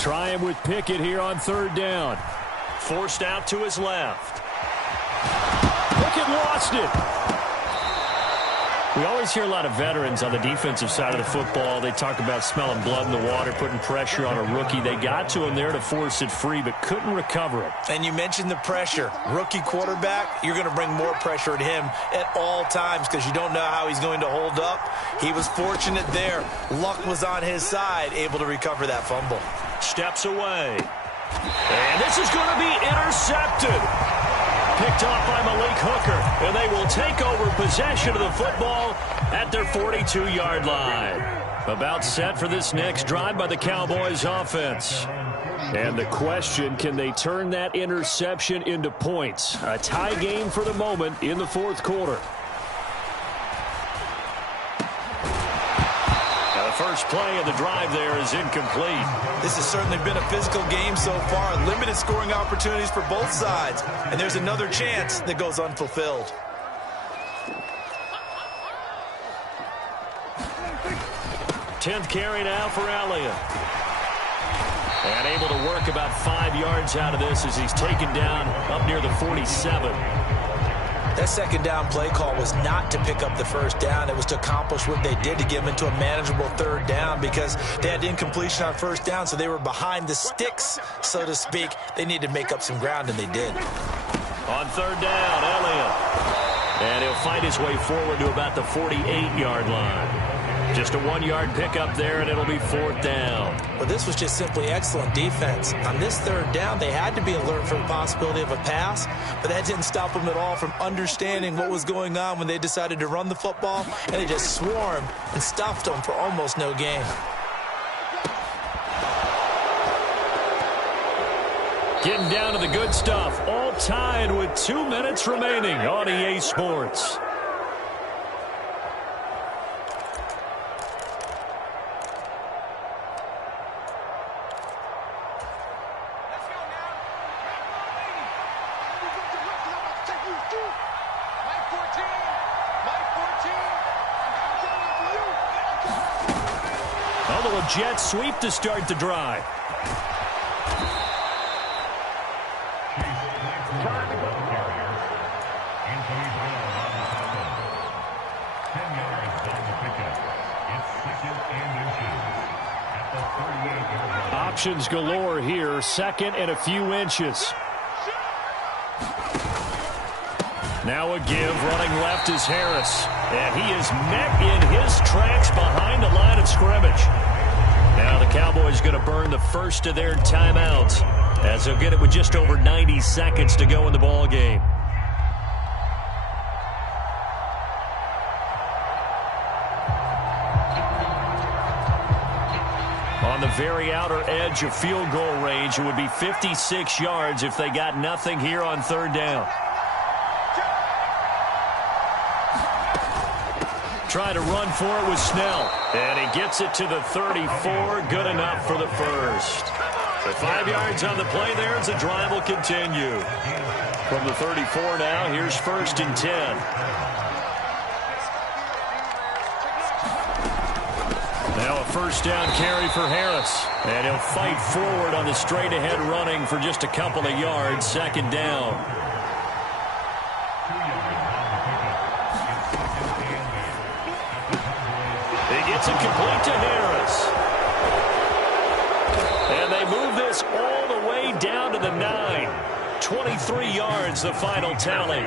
Try him with Pickett here on 3rd down. Forced out to his left. Pickett lost it. We always hear a lot of veterans on the defensive side of the football. They talk about smelling blood in the water, putting pressure on a rookie. They got to him there to force it free, but couldn't recover it. And you mentioned the pressure. Rookie quarterback, you're going to bring more pressure at him at all times because you don't know how he's going to hold up. He was fortunate there. Luck was on his side, able to recover that fumble. Steps away. And this is going to be intercepted. Picked off by Malik Hooker, and they will take over possession of the football at their 42-yard line. About set for this next drive by the Cowboys offense. And the question, can they turn that interception into points? A tie game for the moment in the fourth quarter. Now the first play of the drive there is incomplete. This has certainly been a physical game so far. Limited scoring opportunities for both sides. And there's another chance that goes unfulfilled. Tenth carry now for Elliott. And able to work about 5 yards out of this as he's taken down up near the 47. That second down play call was not to pick up the first down. It was to accomplish what they did, to get them into a manageable third down, because they had incompletion on first down, so they were behind the sticks, so to speak. They needed to make up some ground, and they did. On third down, Elliott. And he'll fight his way forward to about the 48-yard line. Just a 1-yard pickup there, and it'll be fourth down. Well, this was just simply excellent defense. On this third down, they had to be alert for the possibility of a pass, but that didn't stop them at all from understanding what was going on when they decided to run the football, and they just swarmed and stuffed them for almost no gain. Getting down to the good stuff, all tied with 2 minutes remaining on EA Sports. Jet sweep to start the drive. Options galore here. Second and a few inches. Now a give. Running left is Harris. And he is met in his tracks behind the line of scrimmage. Now the Cowboys going to burn the first of their timeouts as they'll get it with just over 90 seconds to go in the ball game. On the very outer edge of field goal range, it would be 56 yards if they got nothing here on third down. Try to run for it with Snell. And he gets it to the 34. Good enough for the first. With 5 yards on the play there as the drive will continue. From the 34 now, here's first and 10. Now a first down carry for Harris. And he'll fight forward on the straight-ahead running for just a couple of yards. Second down. Gets it complete to Harris. And they move this all the way down to the 9. 23 yards, the final tally.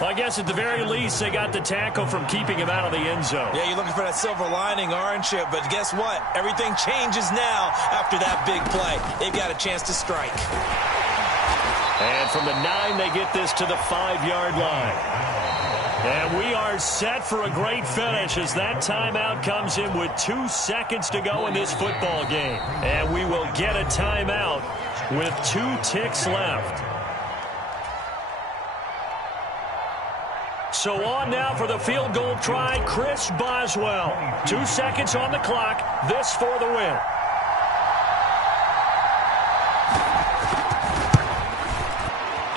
Well, I guess at the very least, they got the tackle from keeping him out of the end zone. Yeah, you're looking for that silver lining, aren't you? But guess what? Everything changes now after that big play. They've got a chance to strike. And from the 9, they get this to the 5-yard line. And we are set for a great finish as that timeout comes in with 2 seconds to go in this football game. And we will get a timeout with 2 ticks left. So on now for the field goal try, Chris Boswell. 2 seconds on the clock. This for the win.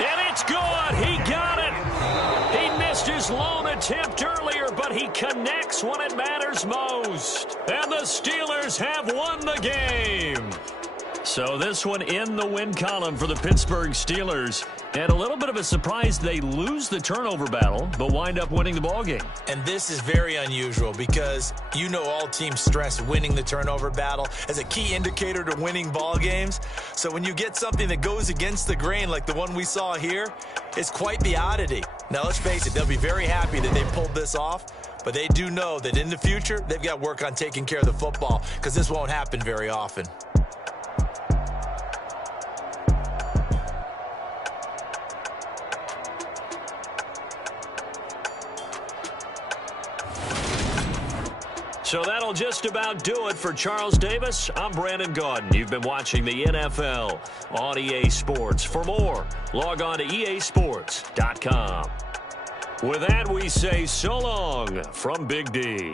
And it's good. He got it. His lone attempt earlier, but he connects when it matters most. And the Steelers have won the game. So this one in the win column for the Pittsburgh Steelers. And a little bit of a surprise, they lose the turnover battle, but wind up winning the ball game. And this is very unusual because you know all teams stress winning the turnover battle as a key indicator to winning ball games. So when you get something that goes against the grain like the one we saw here, it's quite the oddity. Now let's face it, they'll be very happy that they pulled this off, but they do know that in the future, they've got work on taking care of the football because this won't happen very often. So that'll just about do it for Charles Davis. I'm Brandon Gaudin. You've been watching the NFL on EA Sports. For more, log on to easports.com. With that, we say so long from Big D.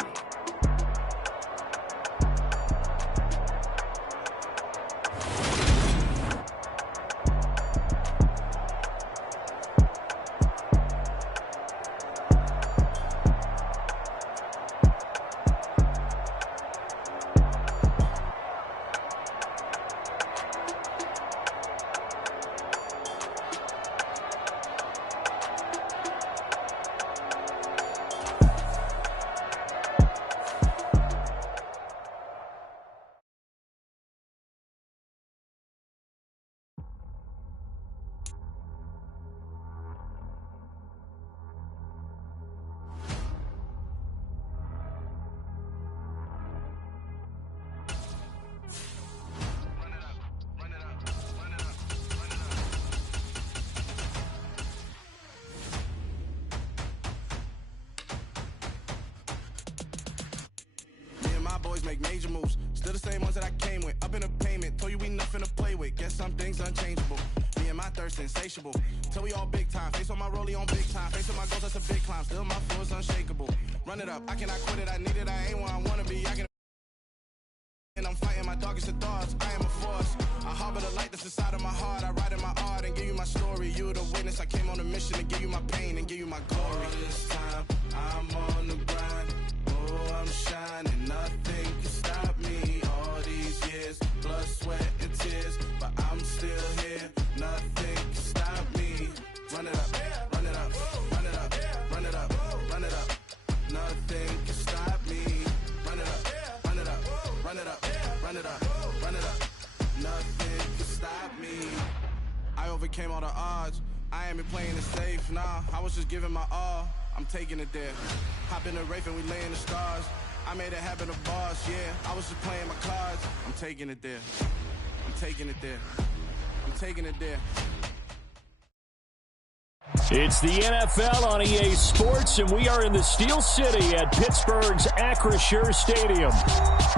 Make major moves, still the same ones that I came with. Up in a payment, told you we nothing to play with. Guess some things unchangeable. Me and my thirst insatiable. Till we all big time. Face on my rollie on big time. Face on my goals, that's a big climb. Still my flow is unshakable. Run it up, I cannot quit it. I need it, I ain't where I wanna be. I can. And I'm fighting my darkest of thoughts. I am a force. I harbor the light that's inside of my heart. I write in my art and give you my story. You the witness. I came on a mission to give you my pain and give you my glory. All this time, I'm on the grind. Oh, I'm shining. Nothing can stop me. All these years, blood, sweat, and tears. But I'm still here. Nothing can stop me. Run it up, run it up, run it up, run it up, run it up. Nothing can stop me. Run it up, run it up, run it up, run it up, run it up. Nothing can stop me. I overcame all the odds. I ain't been playing it safe, nah. I was just giving my all. I'm taking it there. Hop in the Wraith and we lay in the stars. I made it happen to bars, yeah. I was just playing my cards. I'm taking it there. I'm taking it there. I'm taking it there. It's the NFL on EA Sports, and we are in the Steel City at Pittsburgh's Acrisure Stadium.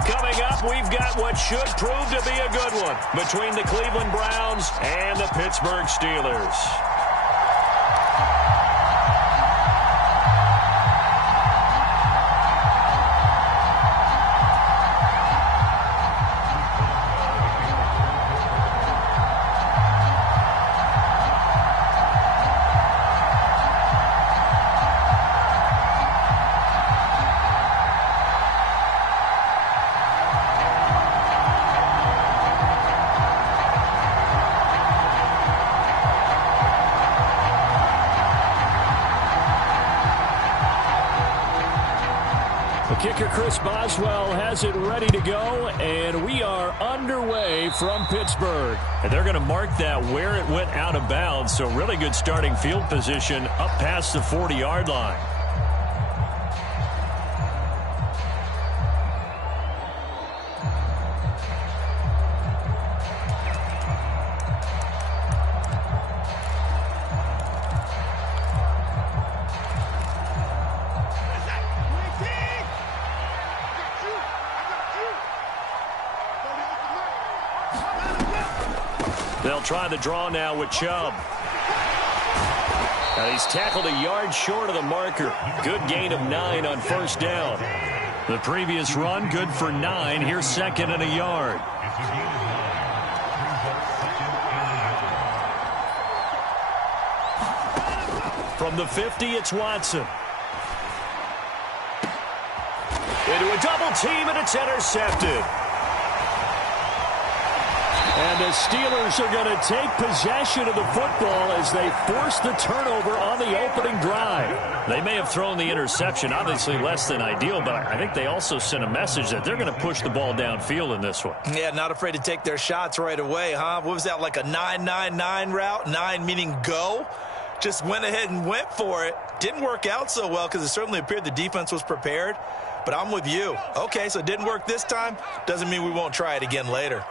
Coming up, we've got what should prove to be a good one between the Cleveland Browns and the Pittsburgh Steelers. Kicker Chris Boswell has it ready to go, and we are underway from Pittsburgh. And they're going to mark that where it went out of bounds, so really good starting field position up past the 40-yard line. They'll try the draw now with Chubb. Now he's tackled a yard short of the marker. Good gain of 9 on first down. The previous run, good for 9. Here's second and a yard. From the 50, it's Watson. Into a double team, and it's intercepted. And the Steelers are going to take possession of the football as they force the turnover on the opening drive. They may have thrown the interception, obviously less than ideal, but I think they also sent a message that they're going to push the ball downfield in this one. Yeah, not afraid to take their shots right away, huh? What was that, like a 9-9-9 route? 9 meaning go? Just went ahead and went for it. Didn't work out so well because it certainly appeared the defense was prepared. But I'm with you. Okay, so it didn't work this time. Doesn't mean we won't try it again later.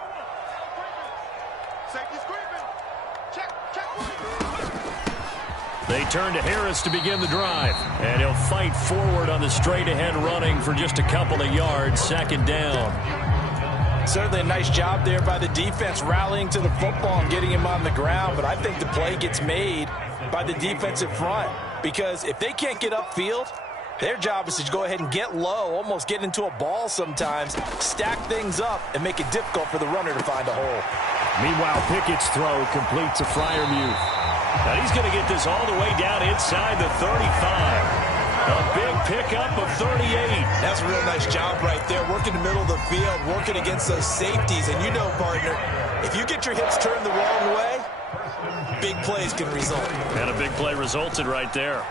They turn to Harris to begin the drive. And he'll fight forward on the straight-ahead running for just a couple of yards. Second down. Certainly a nice job there by the defense rallying to the football and getting him on the ground. But I think the play gets made by the defensive front. Because if they can't get upfield, their job is to go ahead and get low, almost get into a ball sometimes, stack things up, and make it difficult for the runner to find a hole. Meanwhile, Pickett's throw completes a Freiermuth. Now he's going to get this all the way down inside the 35. A big pickup of 38. That's a real nice job right there, working the middle of the field, working against those safeties. And you know, partner, if you get your hips turned the wrong way, big plays can result. And a big play resulted right there.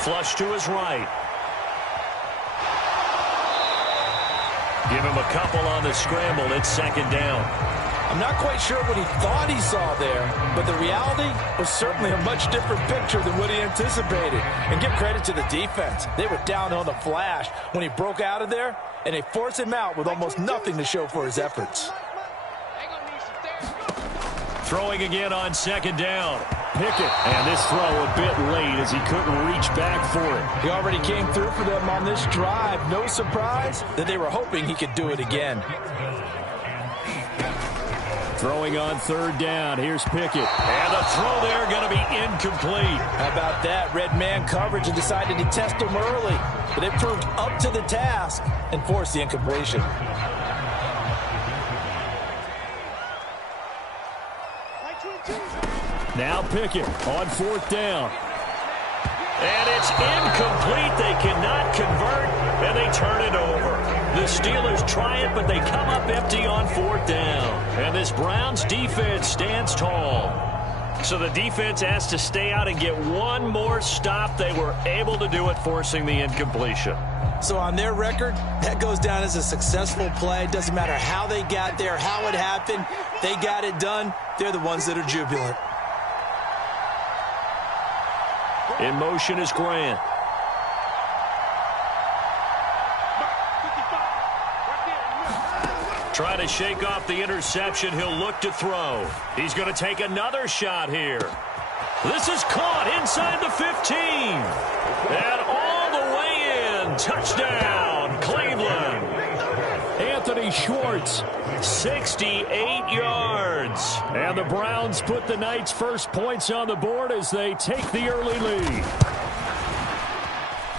Flush to his right. Give him a couple on the scramble. It's second down. I'm not quite sure what he thought he saw there, but the reality was certainly a much different picture than what he anticipated. And give credit to the defense. They were down on the flash when he broke out of there, and they forced him out with almost nothing to show for his efforts. Throwing again on second down. Pickett, and this throw a bit late as he couldn't reach back for it. He already came through for them on this drive. No surprise that they were hoping he could do it again. Throwing on third down. Here's Pickett. And the throw there going to be incomplete. How about that? Red man coverage and decided to test him early. But they proved up to the task and forced the incompletion. Now Pickett on fourth down. And it's incomplete. They cannot convert, and they turn it over. The Steelers try it, but they come up empty on fourth down. And this Browns defense stands tall. So the defense has to stay out and get one more stop. They were able to do it, forcing the incompletion. So on their record, that goes down as a successful play. Doesn't matter how they got there, how it happened. They got it done. They're the ones that are jubilant. In motion is Grant. Trying to shake off the interception. He'll look to throw. He's going to take another shot here. This is caught inside the 15. And all the way in. Touchdown, Cleveland. Anthony Schwartz, 68 yards. And the Browns put the Knights' first points on the board as they take the early lead.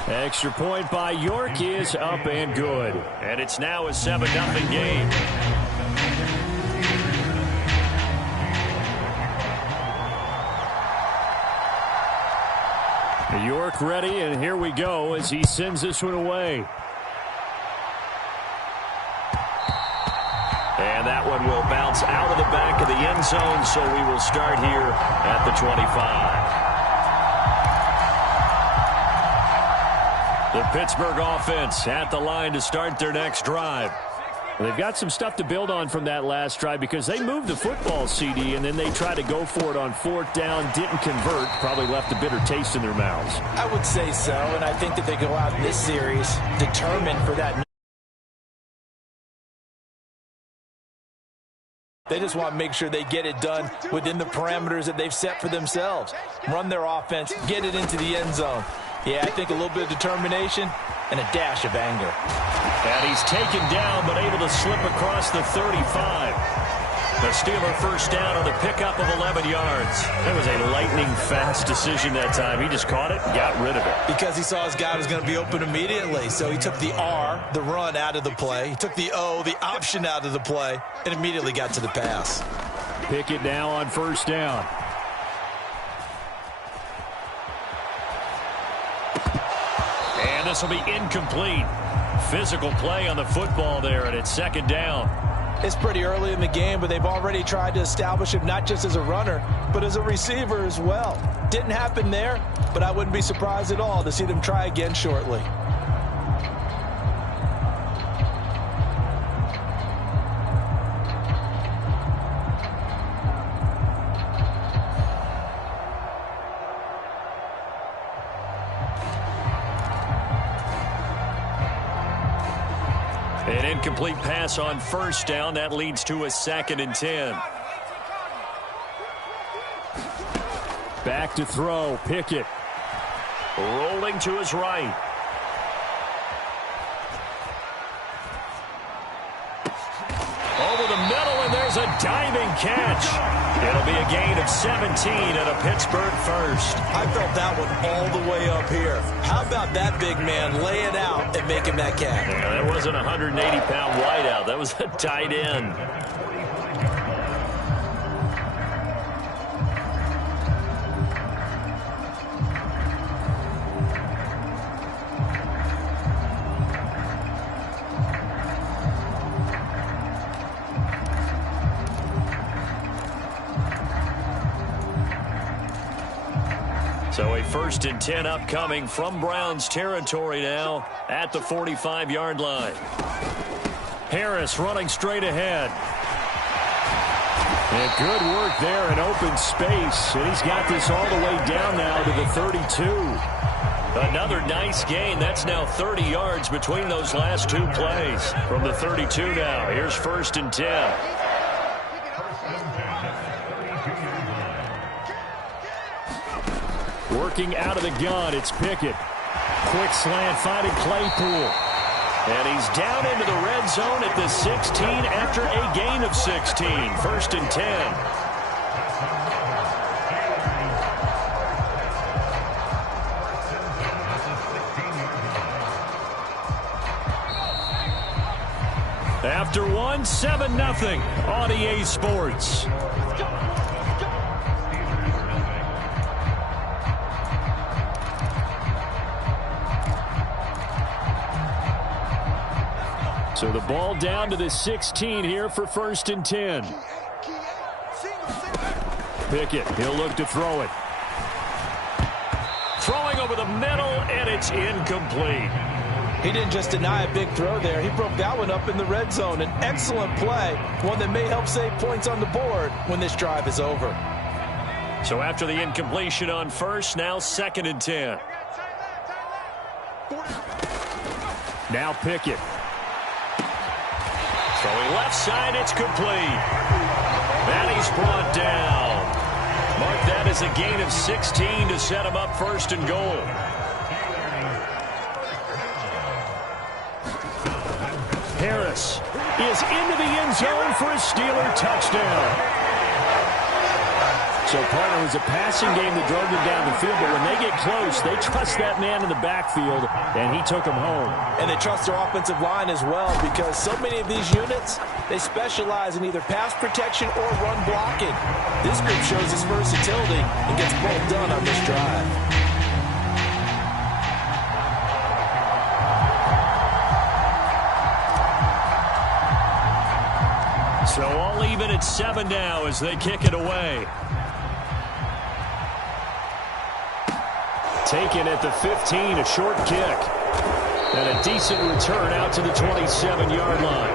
Extra point by York is up and good. And it's now a 7-0 game. York ready, and here we go as he sends this one away. And that one will bounce out of the back of the end zone, so we will start here at the 25. The Pittsburgh offense at the line to start their next drive. They've got some stuff to build on from that last drive because they moved the football, CD, and then they tried to go for it on fourth down, didn't convert, probably left a bitter taste in their mouths. I would say so, and I think that they go out in this series determined for that. They just want to make sure they get it done within the parameters that they've set for themselves. Run their offense, get it into the end zone. Yeah, I think a little bit of determination and a dash of anger. And he's taken down, but able to slip across the 35. The Steeler first down on the pickup of 11 yards. That was a lightning-fast decision that time. He just caught it and got rid of it. Because he saw his guy was going to be open immediately. So he took the R, the run, out of the play. He took the O, the option, out of the play, and immediately got to the pass. Pickett now on first down. And this will be incomplete. Physical play on the football there, and it's second down. It's pretty early in the game, but they've already tried to establish him not just as a runner, but as a receiver as well. Didn't happen there, but I wouldn't be surprised at all to see them try again shortly. An incomplete pass on first down. That leads to a 2nd and 10. Back to throw. Pickett. Rolling to his right. Over the middle, and there's a diving catch. It'll be a gain of 17 and a Pittsburgh first. I felt that one all the way up here. How about that big man laying out and making that catch? Yeah, that wasn't a 180-pound wideout. That was a tight end. So a 1st and 10 upcoming from Browns territory now at the 45-yard line. Harris running straight ahead. And good work there in open space. And he's got this all the way down now to the 32. Another nice gain. That's now 30 yards between those last two plays. From the 32 now. Here's 1st and 10. Working out of the gun, it's Pickett. Quick slant, finding Claypool. And he's down into the red zone at the 16 after a gain of 16. 1st and 10. After one, 7-0 on EA Sports. So the ball down to the 16 here for 1st and 10. Pickett, he'll look to throw it. Throwing over the middle, and it's incomplete. He didn't just deny a big throw there. He broke that one up in the red zone. An excellent play, one that may help save points on the board when this drive is over. So after the incompletion on 1st, now 2nd and 10. Now Pickett. Throwing left side, it's complete. And he's brought down. Mark that as a gain of 16 to set him up 1st and goal. Harris is into the end zone for a Steeler touchdown. So, partner, it was a passing game that drove them down the field, but when they get close, they trust that man in the backfield, and he took them home. And they trust their offensive line as well, because so many of these units, they specialize in either pass protection or run blocking. This group shows its versatility and gets both done on this drive. So all even at 7 now as they kick it away. Taken at the 15, a short kick. And a decent return out to the 27-yard line.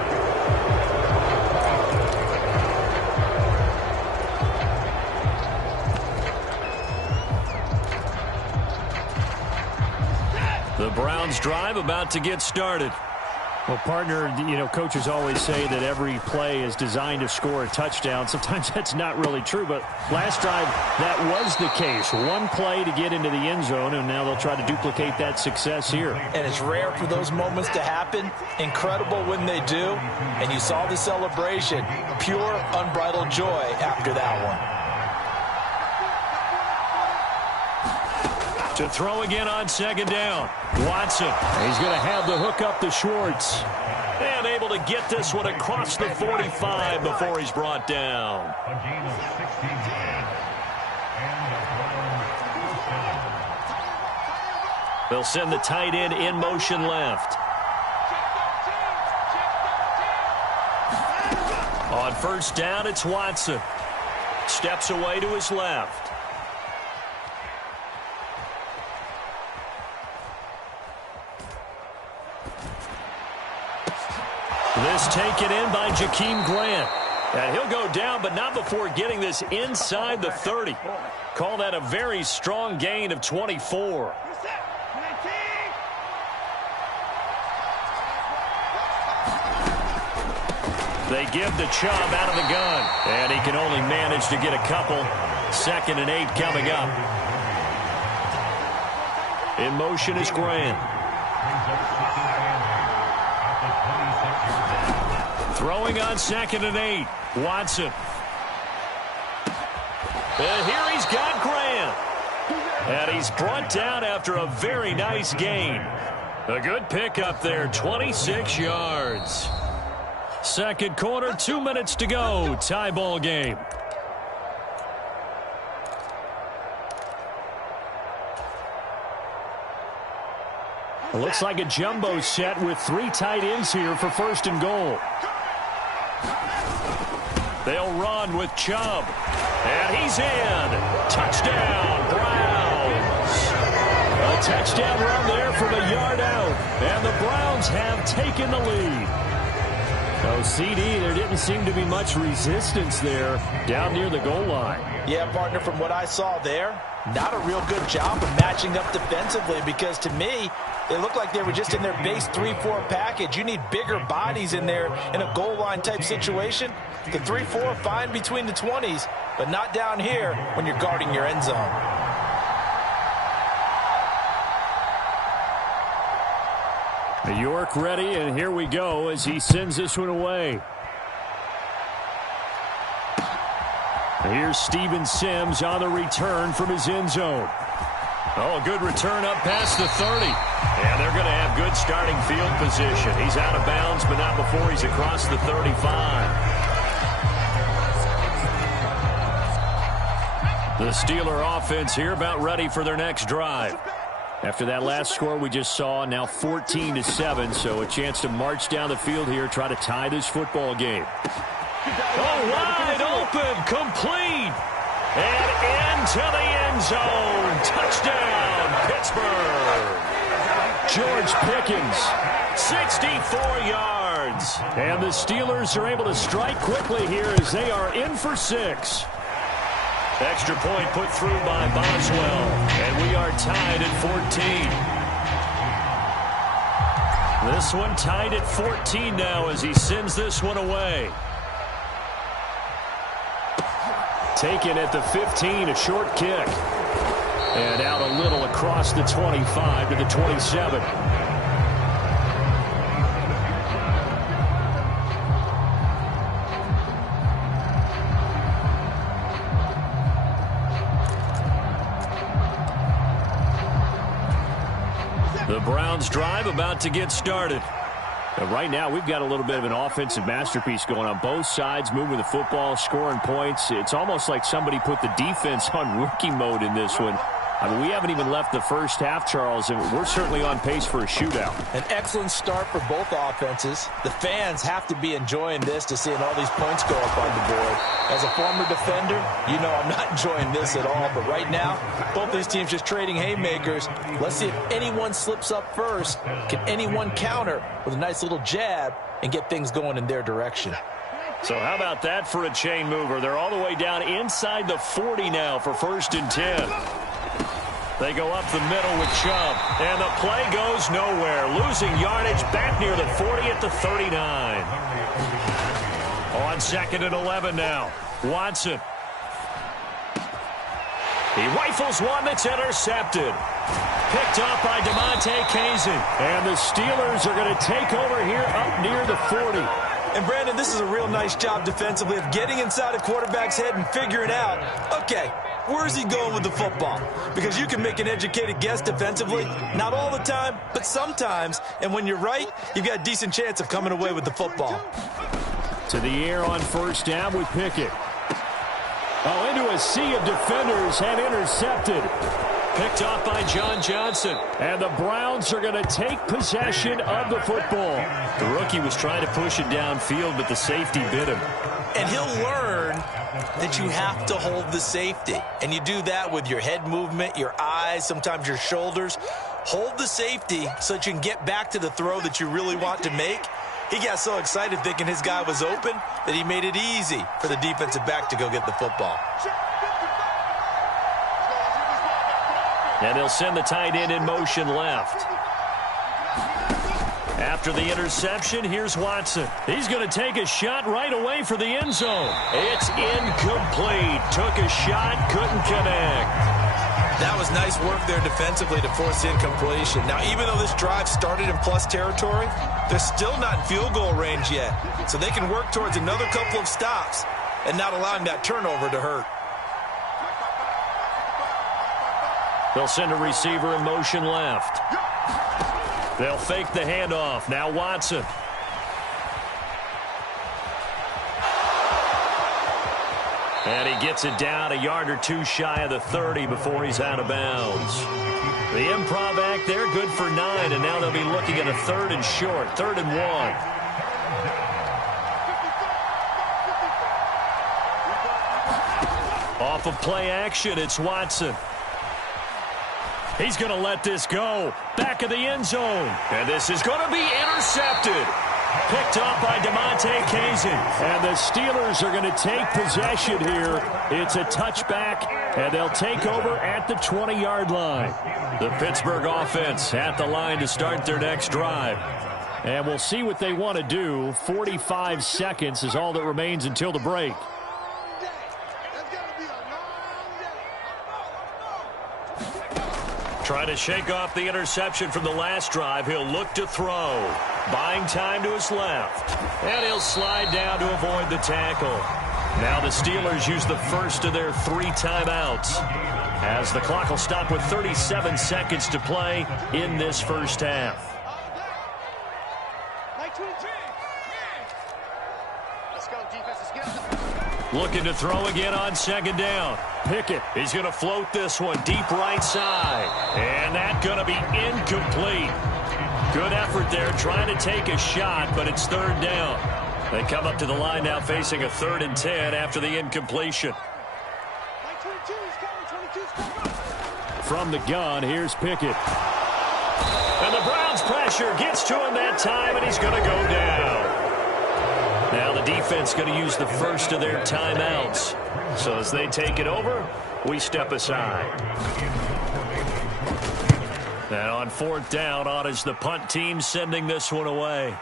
The Browns drive about to get started. Well, partner, you know, coaches always say that every play is designed to score a touchdown. Sometimes that's not really true, but last drive, that was the case. One play to get into the end zone, and now they'll try to duplicate that success here. And it's rare for those moments to happen. Incredible when they do. And you saw the celebration. Pure, unbridled joy after that one. To throw again on 2nd down. Watson. He's going to have the hook up to Schwartz. And able to get this one across the 45 before he's brought down. They'll send the tight end in motion left. On 1st down, it's Watson. Steps away to his left. This taken in by Jakeem Grant. And he'll go down, but not before getting this inside the 30. Call that a very strong gain of 24. They give the Chubb out of the gun. And he can only manage to get a couple. 2nd and 8 coming up. In motion is Grant. Throwing on 2nd and 8. Watson. And here he's got Grant. And he's brought down after a very nice gain. A good pickup there, 26 yards. Second quarter, 2 minutes to go. Tie ball game. It looks like a jumbo set with 3 tight ends here for 1st and goal. They'll run with Chubb. And he's in. Touchdown, Browns. A touchdown run there from a yard out. And the Browns have taken the lead. Oh, CD, there didn't seem to be much resistance there down near the goal line. Yeah, partner, from what I saw there, not a real good job of matching up defensively because to me, they looked like they were just in their base 3-4 package. You need bigger bodies in there in a goal line type situation. The 3-4 fine between the 20s, but not down here when you're guarding your end zone. York ready, and here we go as he sends this one away. Here's Steven Sims on the return from his end zone. Oh, good return up past the 30. And they're going to have good starting field position. He's out of bounds, but not before he's across the 35. The Steeler offense here about ready for their next drive. After that last score we just saw, now 14-7, so a chance to march down the field here, try to tie this football game. Oh, wide open, complete, and into the end zone. Touchdown, Pittsburgh. George Pickens, 64 yards. And the Steelers are able to strike quickly here as they are in for 6. Extra point put through by Boswell. And we are tied at 14. This one tied at 14 now as he sends this one away. Taken at the 15, a short kick. And out a little across the 25 to the 27. The Browns drive about to get started. But right now, we've got a little bit of an offensive masterpiece going on both sides, moving the football, scoring points. It's almost like somebody put the defense on rookie mode in this one. I mean, we haven't even left the first half, Charles, and we're certainly on pace for a shootout. An excellent start for both offenses. The fans have to be enjoying this to seeing all these points go up on the board. As a former defender, you know I'm not enjoying this at all. But right now, both these teams just trading haymakers. Let's see if anyone slips up first. Can anyone counter with a nice little jab and get things going in their direction? So how about that for a chain mover? They're all the way down inside the 40 now for 1st and 10. They go up the middle with Chubb, and the play goes nowhere. Losing yardage back near the 40 at the 39. On 2nd and 11 now. Watson. He rifles one that's intercepted. Picked up by DeMonte Casey. And the Steelers are going to take over here up near the 40. And, Brandon, this is a real nice job defensively of getting inside a quarterback's head and figuring out, okay, where's he going with the football? Because you can make an educated guess defensively, not all the time, but sometimes. And when you're right, you've got a decent chance of coming away with the football. To the air on 1st down with Pickett. Oh, into a sea of defenders and intercepted. Picked off by John Johnson. And the Browns are going to take possession of the football. The rookie was trying to push it downfield, but the safety bit him. And he'll learn that you have to hold the safety. And you do that with your head movement, your eyes, sometimes your shoulders. Hold the safety so that you can get back to the throw that you really want to make. He got so excited thinking his guy was open that he made it easy for the defensive back to go get the football. And they'll send the tight end in motion left. After the interception, here's Watson. He's going to take a shot right away for the end zone. It's incomplete. Took a shot, couldn't connect. That was nice work there defensively to force incompletion. Now, even though this drive started in plus territory, they're still not in field goal range yet. So they can work towards another couple of stops and not allowing that turnover to hurt. They'll send a receiver in motion left. They'll fake the handoff. Now Watson. And he gets it down a yard or two shy of the 30 before he's out of bounds. The improv act there, good for 9, and now they'll be looking at a 3rd and short, 3rd and 1. Off of play action, it's Watson. He's going to let this go. Back of the end zone. And this is going to be intercepted. Picked up by DeMonte Kazin. And the Steelers are going to take possession here. It's a touchback, and they'll take over at the 20-yard line. The Pittsburgh offense at the line to start their next drive. And we'll see what they want to do. 45 seconds is all that remains until the break. Trying to shake off the interception from the last drive. He'll look to throw. Buying time to his left. And he'll slide down to avoid the tackle. Now the Steelers use the first of their 3 timeouts, as the clock will stop with 37 seconds to play in this first half. Looking to throw again on 2nd down. Pickett, he's going to float this one deep right side. And that's going to be incomplete. Good effort there trying to take a shot, but it's 3rd down. They come up to the line now facing a 3rd and 10 after the incompletion. From the gun, here's Pickett. And the Browns pressure gets to him that time, and he's going to go down. Now the defense going to use the first of their timeouts. So as they take it over, we step aside. And on 4th down, on is the punt team sending this one away.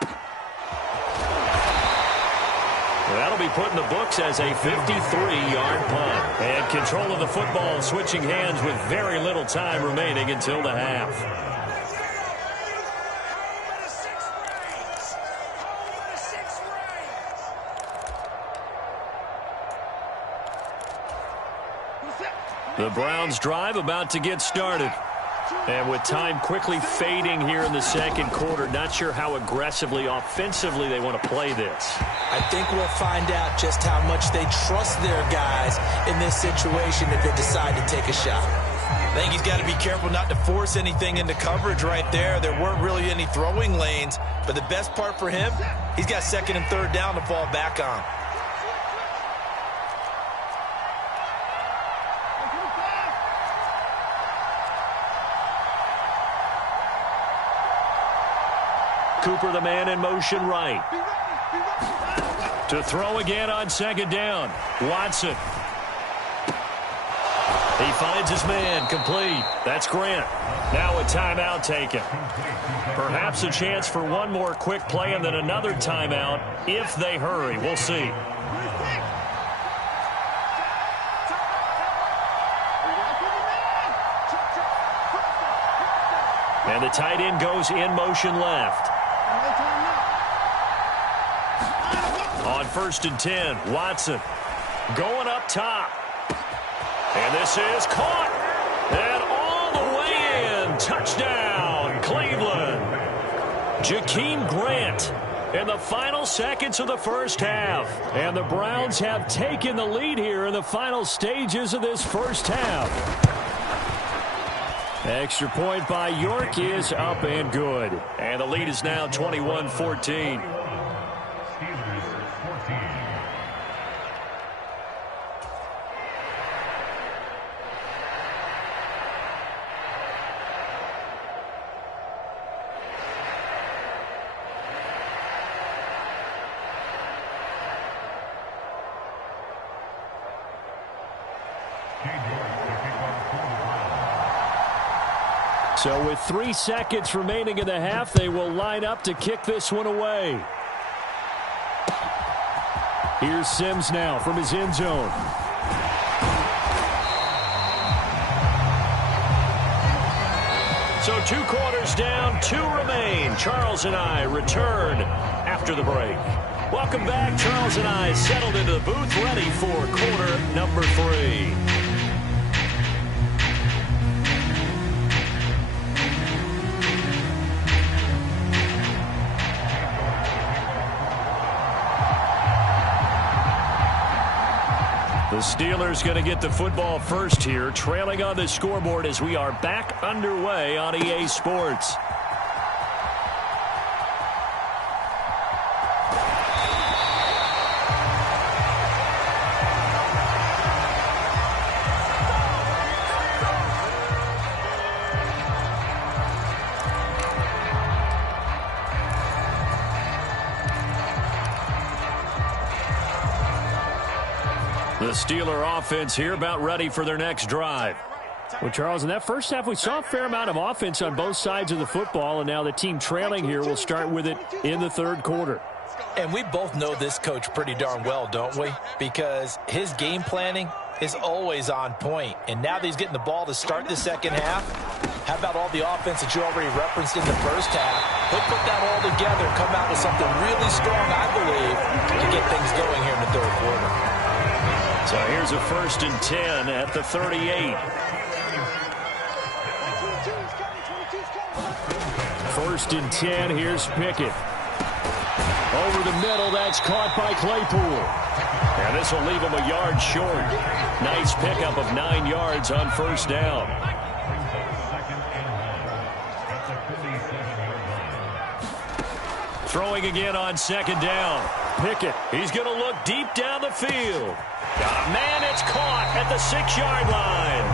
That'll be put in the books as a 53-yard punt. And control of the football switching hands with very little time remaining until the half. The Browns drive about to get started. And with time quickly fading here in the 2nd quarter, not sure how aggressively, offensively they want to play this. I think we'll find out just how much they trust their guys in this situation if they decide to take a shot. I think he's got to be careful not to force anything into coverage right there. There weren't really any throwing lanes, but the best part for him, he's got 2nd and 3rd down to fall back on. Cooper, the man in motion right. To throw again on 2nd down. Watson. He finds his man, complete. That's Grant. Now a timeout taken. Perhaps a chance for one more quick play and then another timeout if they hurry. We'll see. And the tight end goes in motion left. On 1st and 10, Watson going up top. And this is caught. And all the way in. Touchdown, Cleveland. Jakeem Grant in the final seconds of the first half. And the Browns have taken the lead here in the final stages of this first half. Extra point by York is up and good. And the lead is now 21-14. So with 3 seconds remaining in the half, they will line up to kick this one away. Here's Sims now from his end zone. So 2 quarters down, 2 remain. Charles and I return after the break. Welcome back. Charles and I settled into the booth, ready for quarter number 3. The Steelers going to get the football first here, trailing on the scoreboard as we are back underway on EA Sports. The Steeler offense here about ready for their next drive. Well, Charles, in that first half, we saw a fair amount of offense on both sides of the football, and now the team trailing here will start with it in the third quarter. And we both know this coach pretty darn well, don't we? Because his game planning is always on point. And now that he's getting the ball to start the second half, how about all the offense that you already referenced in the first half? He'll put that all together and come out with something really strong, I believe, to get things going here in the third quarter. So here's a 1st and 10 at the 38. 1st and 10, here's Pickett. Over the middle, that's caught by Claypool. And this will leave him a yard short. Nice pickup of 9 yards on first down. Throwing again on second down. Pickett, he's going to look deep down the field. Got a man, it's caught at the 6-yard line.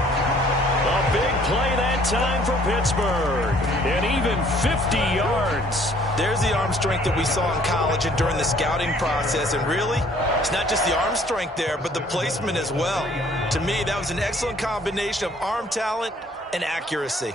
A big play that time for Pittsburgh. And even 50 yards. There's the arm strength that we saw in college and during the scouting process. And really, it's not just the arm strength there, but the placement as well. To me, that was an excellent combination of arm talent and accuracy.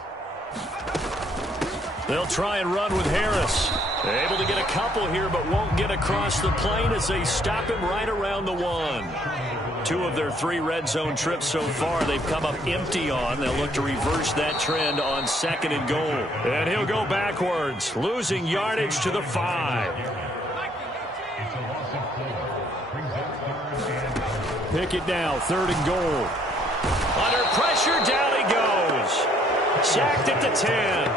They'll try and run with Harris. Able to get a couple here, but won't get across the plane as they stop him right around the 1. 2 of their 3 red zone trips so far they've come up empty on. They'll look to reverse that trend on 2nd and goal. And he'll go backwards, losing yardage to the 5. Pickett now, 3rd and goal. Under pressure, down he goes. Sacked at the 10.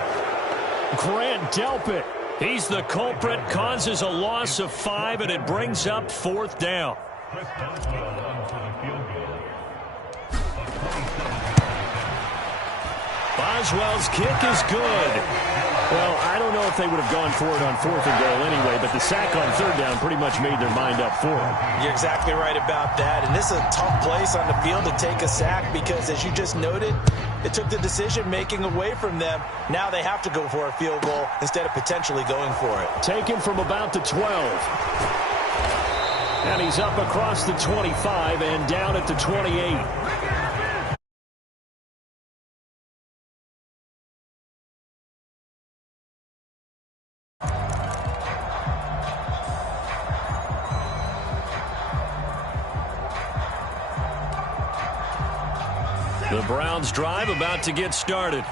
Grant Delpit. He's the culprit, causes a loss of 5, and it brings up 4th down. Boswell's kick is good. Well, I don't know if they would have gone for it on 4th and goal anyway, but the sack on 3rd down pretty much made their mind up for it. You're exactly right about that, and this is a tough place on the field to take a sack because, as you just noted, it took the decision-making away from them. Now they have to go for a field goal instead of potentially going for it. Taken from about the 12. And he's up across the 25 and down at the 28. The Browns drive about to get started.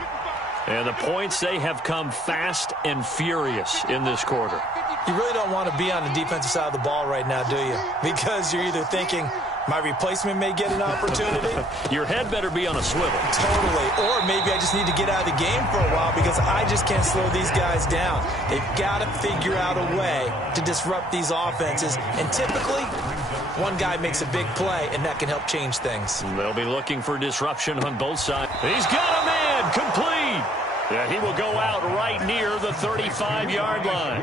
And the points, they have come fast and furious in this quarter. You really don't want to be on the defensive side of the ball right now, do you? Because you're either thinking, my replacement may get an opportunity. Your head better be on a swivel. Totally. Or maybe I just need to get out of the game for a while because I just can't slow these guys down. They've got to figure out a way to disrupt these offenses. And typically, one guy makes a big play, and that can help change things. They'll be looking for disruption on both sides. He's got a man, complete. Yeah, he will go out right near the 35-yard line.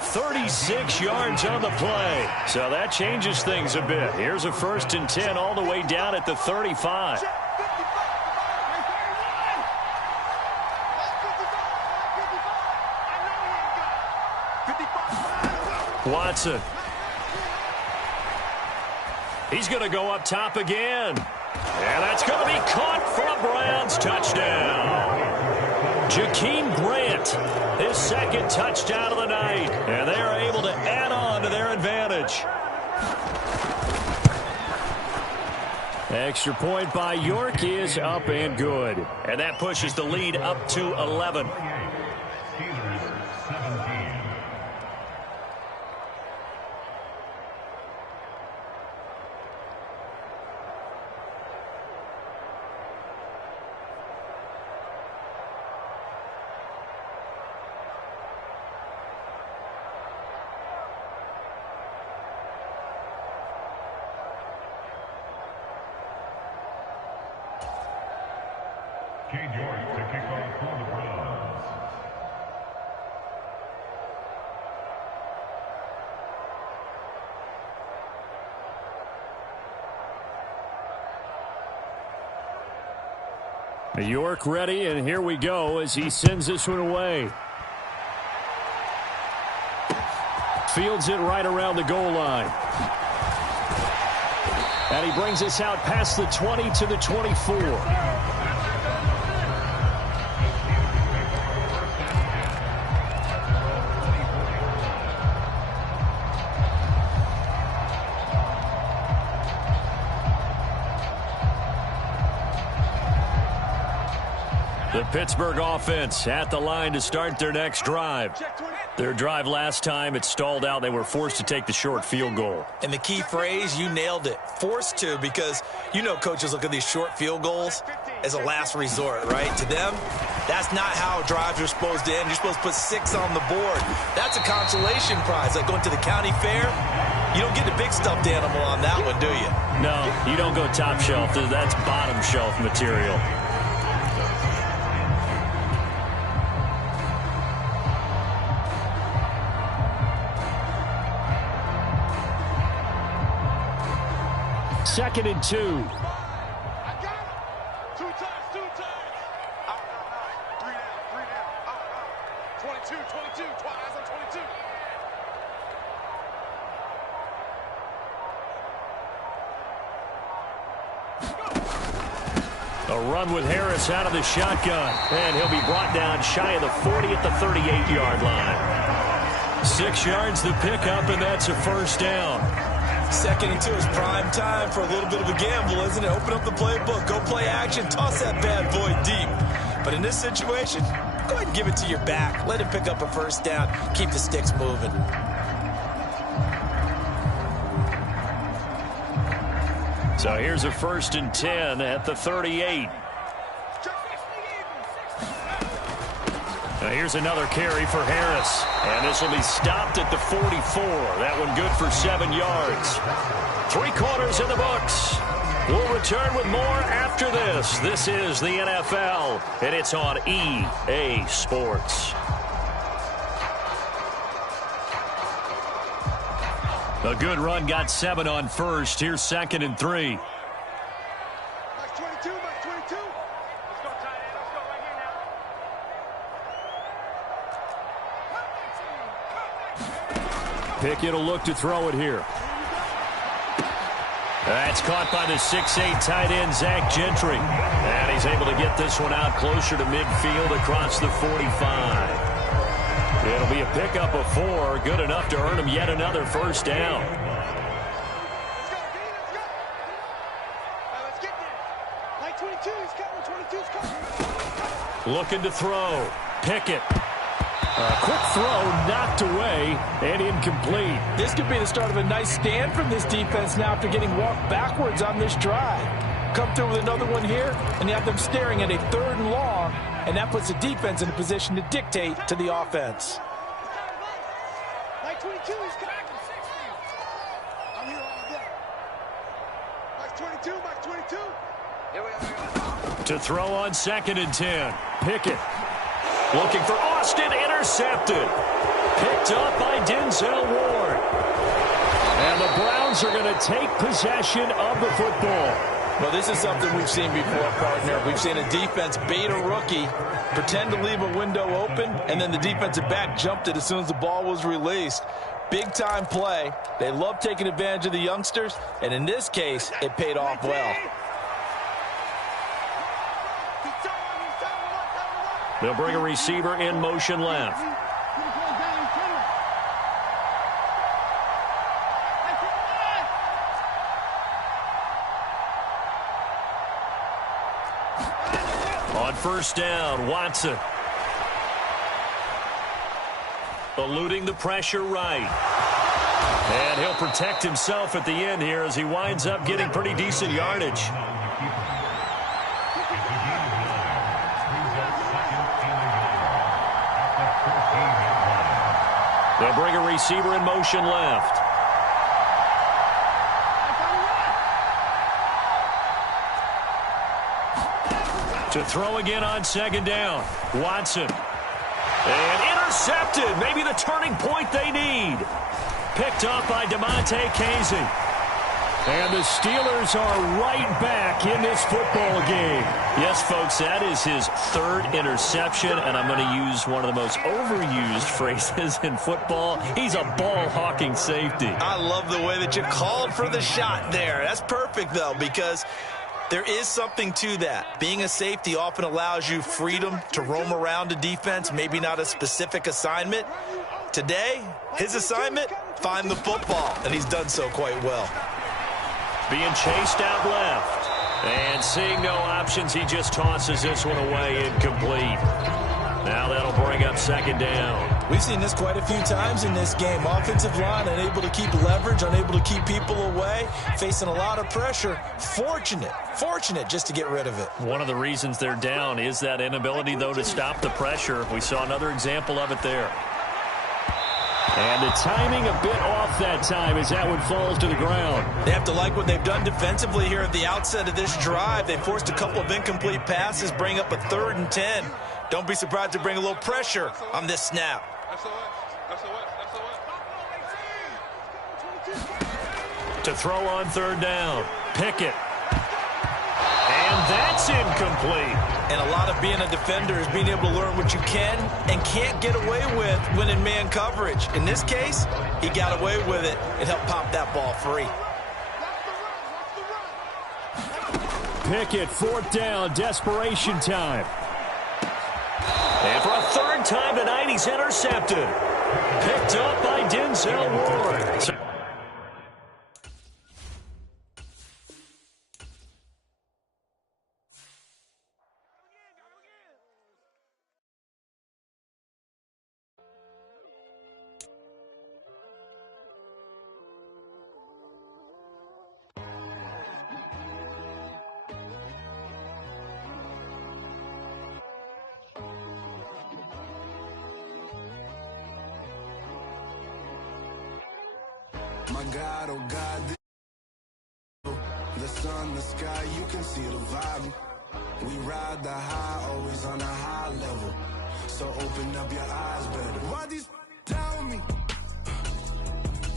36 yards on the play. So that changes things a bit. Here's a 1st and 10 all the way down at the 35. Watson. He's going to go up top again. And that's going to be caught for a Browns touchdown. Jakeem Grant, his second touchdown of the night. And they are able to add on to their advantage. Extra point by York is up and good. And that pushes the lead up to 11. York ready, and here we go as he sends this one away. Fields it right around the goal line. And he brings us out past the 20 to the 24. The Pittsburgh offense at the line to start their next drive. Their drive last time, it stalled out. They were forced to take the short field goal. And the key phrase, you nailed it. Forced to, because you know coaches look at these short field goals as a last resort, right? To them, that's not how drives are supposed to end. You're supposed to put 6 on the board. That's a consolation prize, like going to the county fair. You don't get the big stuffed animal on that one, do you? No, you don't go top shelf. That's bottom shelf material. Second and 2. I got him. 2 times. Out. 3 down. Out. 22. Twice on 22. A run with Harris out of the shotgun. And he'll be brought down shy of the 40 at the 38-yard line. 6 yards the pickup, and that's a first down. Second and 2 is prime time for a little bit of a gamble, isn't it? Open up the playbook, go play action, toss that bad boy deep. But in this situation, go ahead and give it to your back. Let him pick up a first down. Keep the sticks moving. So here's a 1st and 10 at the 38. Now here's another carry for Harris. And this will be stopped at the 44. That one good for 7 yards. 3 quarters in the books. We'll return with more after this. This is the NFL, and it's on EA Sports. A good run, got 7 on first. Here's 2nd and 3. Max 22. Let's go, tight end. Let's go right here now. Pickett will look to throw it here. That's caught by the 6'8" tight end, Zach Gentry. And he's able to get this one out closer to midfield across the 45. It'll be a pickup of 4, good enough to earn him yet another first down. Let's get there. Like 22, he's coming. 22's coming. Looking to throw. Pickett. A quick throw knocked away and incomplete. This could be the start of a nice stand from this defense now after getting walked backwards on this drive. Come through with another one here, and you have them staring at a 3rd and long, and that puts the defense in a position to dictate to the offense. Like 22, he's coming. I'm here all day. Like 22, Like 22. Here we go. To throw on 2nd and 10. Pickett. Looking for Austin, intercepted. Picked up by Denzel Ward. And the Browns are going to take possession of the football. Well, this is something we've seen before, partner. We've seen a defense bait a rookie, pretend to leave a window open, and then the defensive back jumped it as soon as the ball was released. Big-time play. They love taking advantage of the youngsters, and in this case, it paid off well. They'll bring a receiver in motion left. On first down, Watson. Eluding the pressure right. And he'll protect himself at the end here as he winds up getting pretty decent yardage. They'll bring a receiver in motion left. To throw again on second down. Watson. And intercepted. Maybe the turning point they need. Picked up by DeMonte Casey. And the Steelers are right back in this football game. Yes, folks, that is his third interception, and I'm going to use one of the most overused phrases in football. He's a ball-hawking safety. I love the way that you called for the shot there. That's perfect, though, because there is something to that. Being a safety often allows you freedom to roam around a defense, maybe not a specific assignment. Today, his assignment, find the football, and he's done so quite well. Being chased out left. And seeing no options, he just tosses this one away incomplete. Now that'll bring up second down. We've seen this quite a few times in this game. Offensive line unable to keep leverage, unable to keep people away, facing a lot of pressure. Fortunate just to get rid of it. One of the reasons they're down is that inability, though, to stop the pressure. We saw another example of it there. And the timing a bit off that time as that one falls to the ground. They have to like what they've done defensively here at the outset of this drive. They forced a couple of incomplete passes, bring up a 3rd and 10. Don't be surprised to bring a little pressure on this snap. To throw on third down, Pickett. And that's incomplete. And a lot of being a defender is being able to learn what you can and can't get away with when in man coverage. In this case, he got away with it and helped pop that ball free. Pickett, 4th down, desperation time. And for a 3rd time tonight, he's intercepted. Picked up by Denzel Ward. My God, oh God, the sun, the sky, you can see the vibe. We ride the high, always on a high level. So open up your eyes better. Why these tell me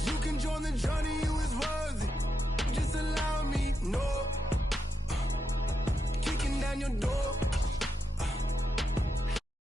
you can join the journey, you is worthy. Just allow me, no, kicking down your door.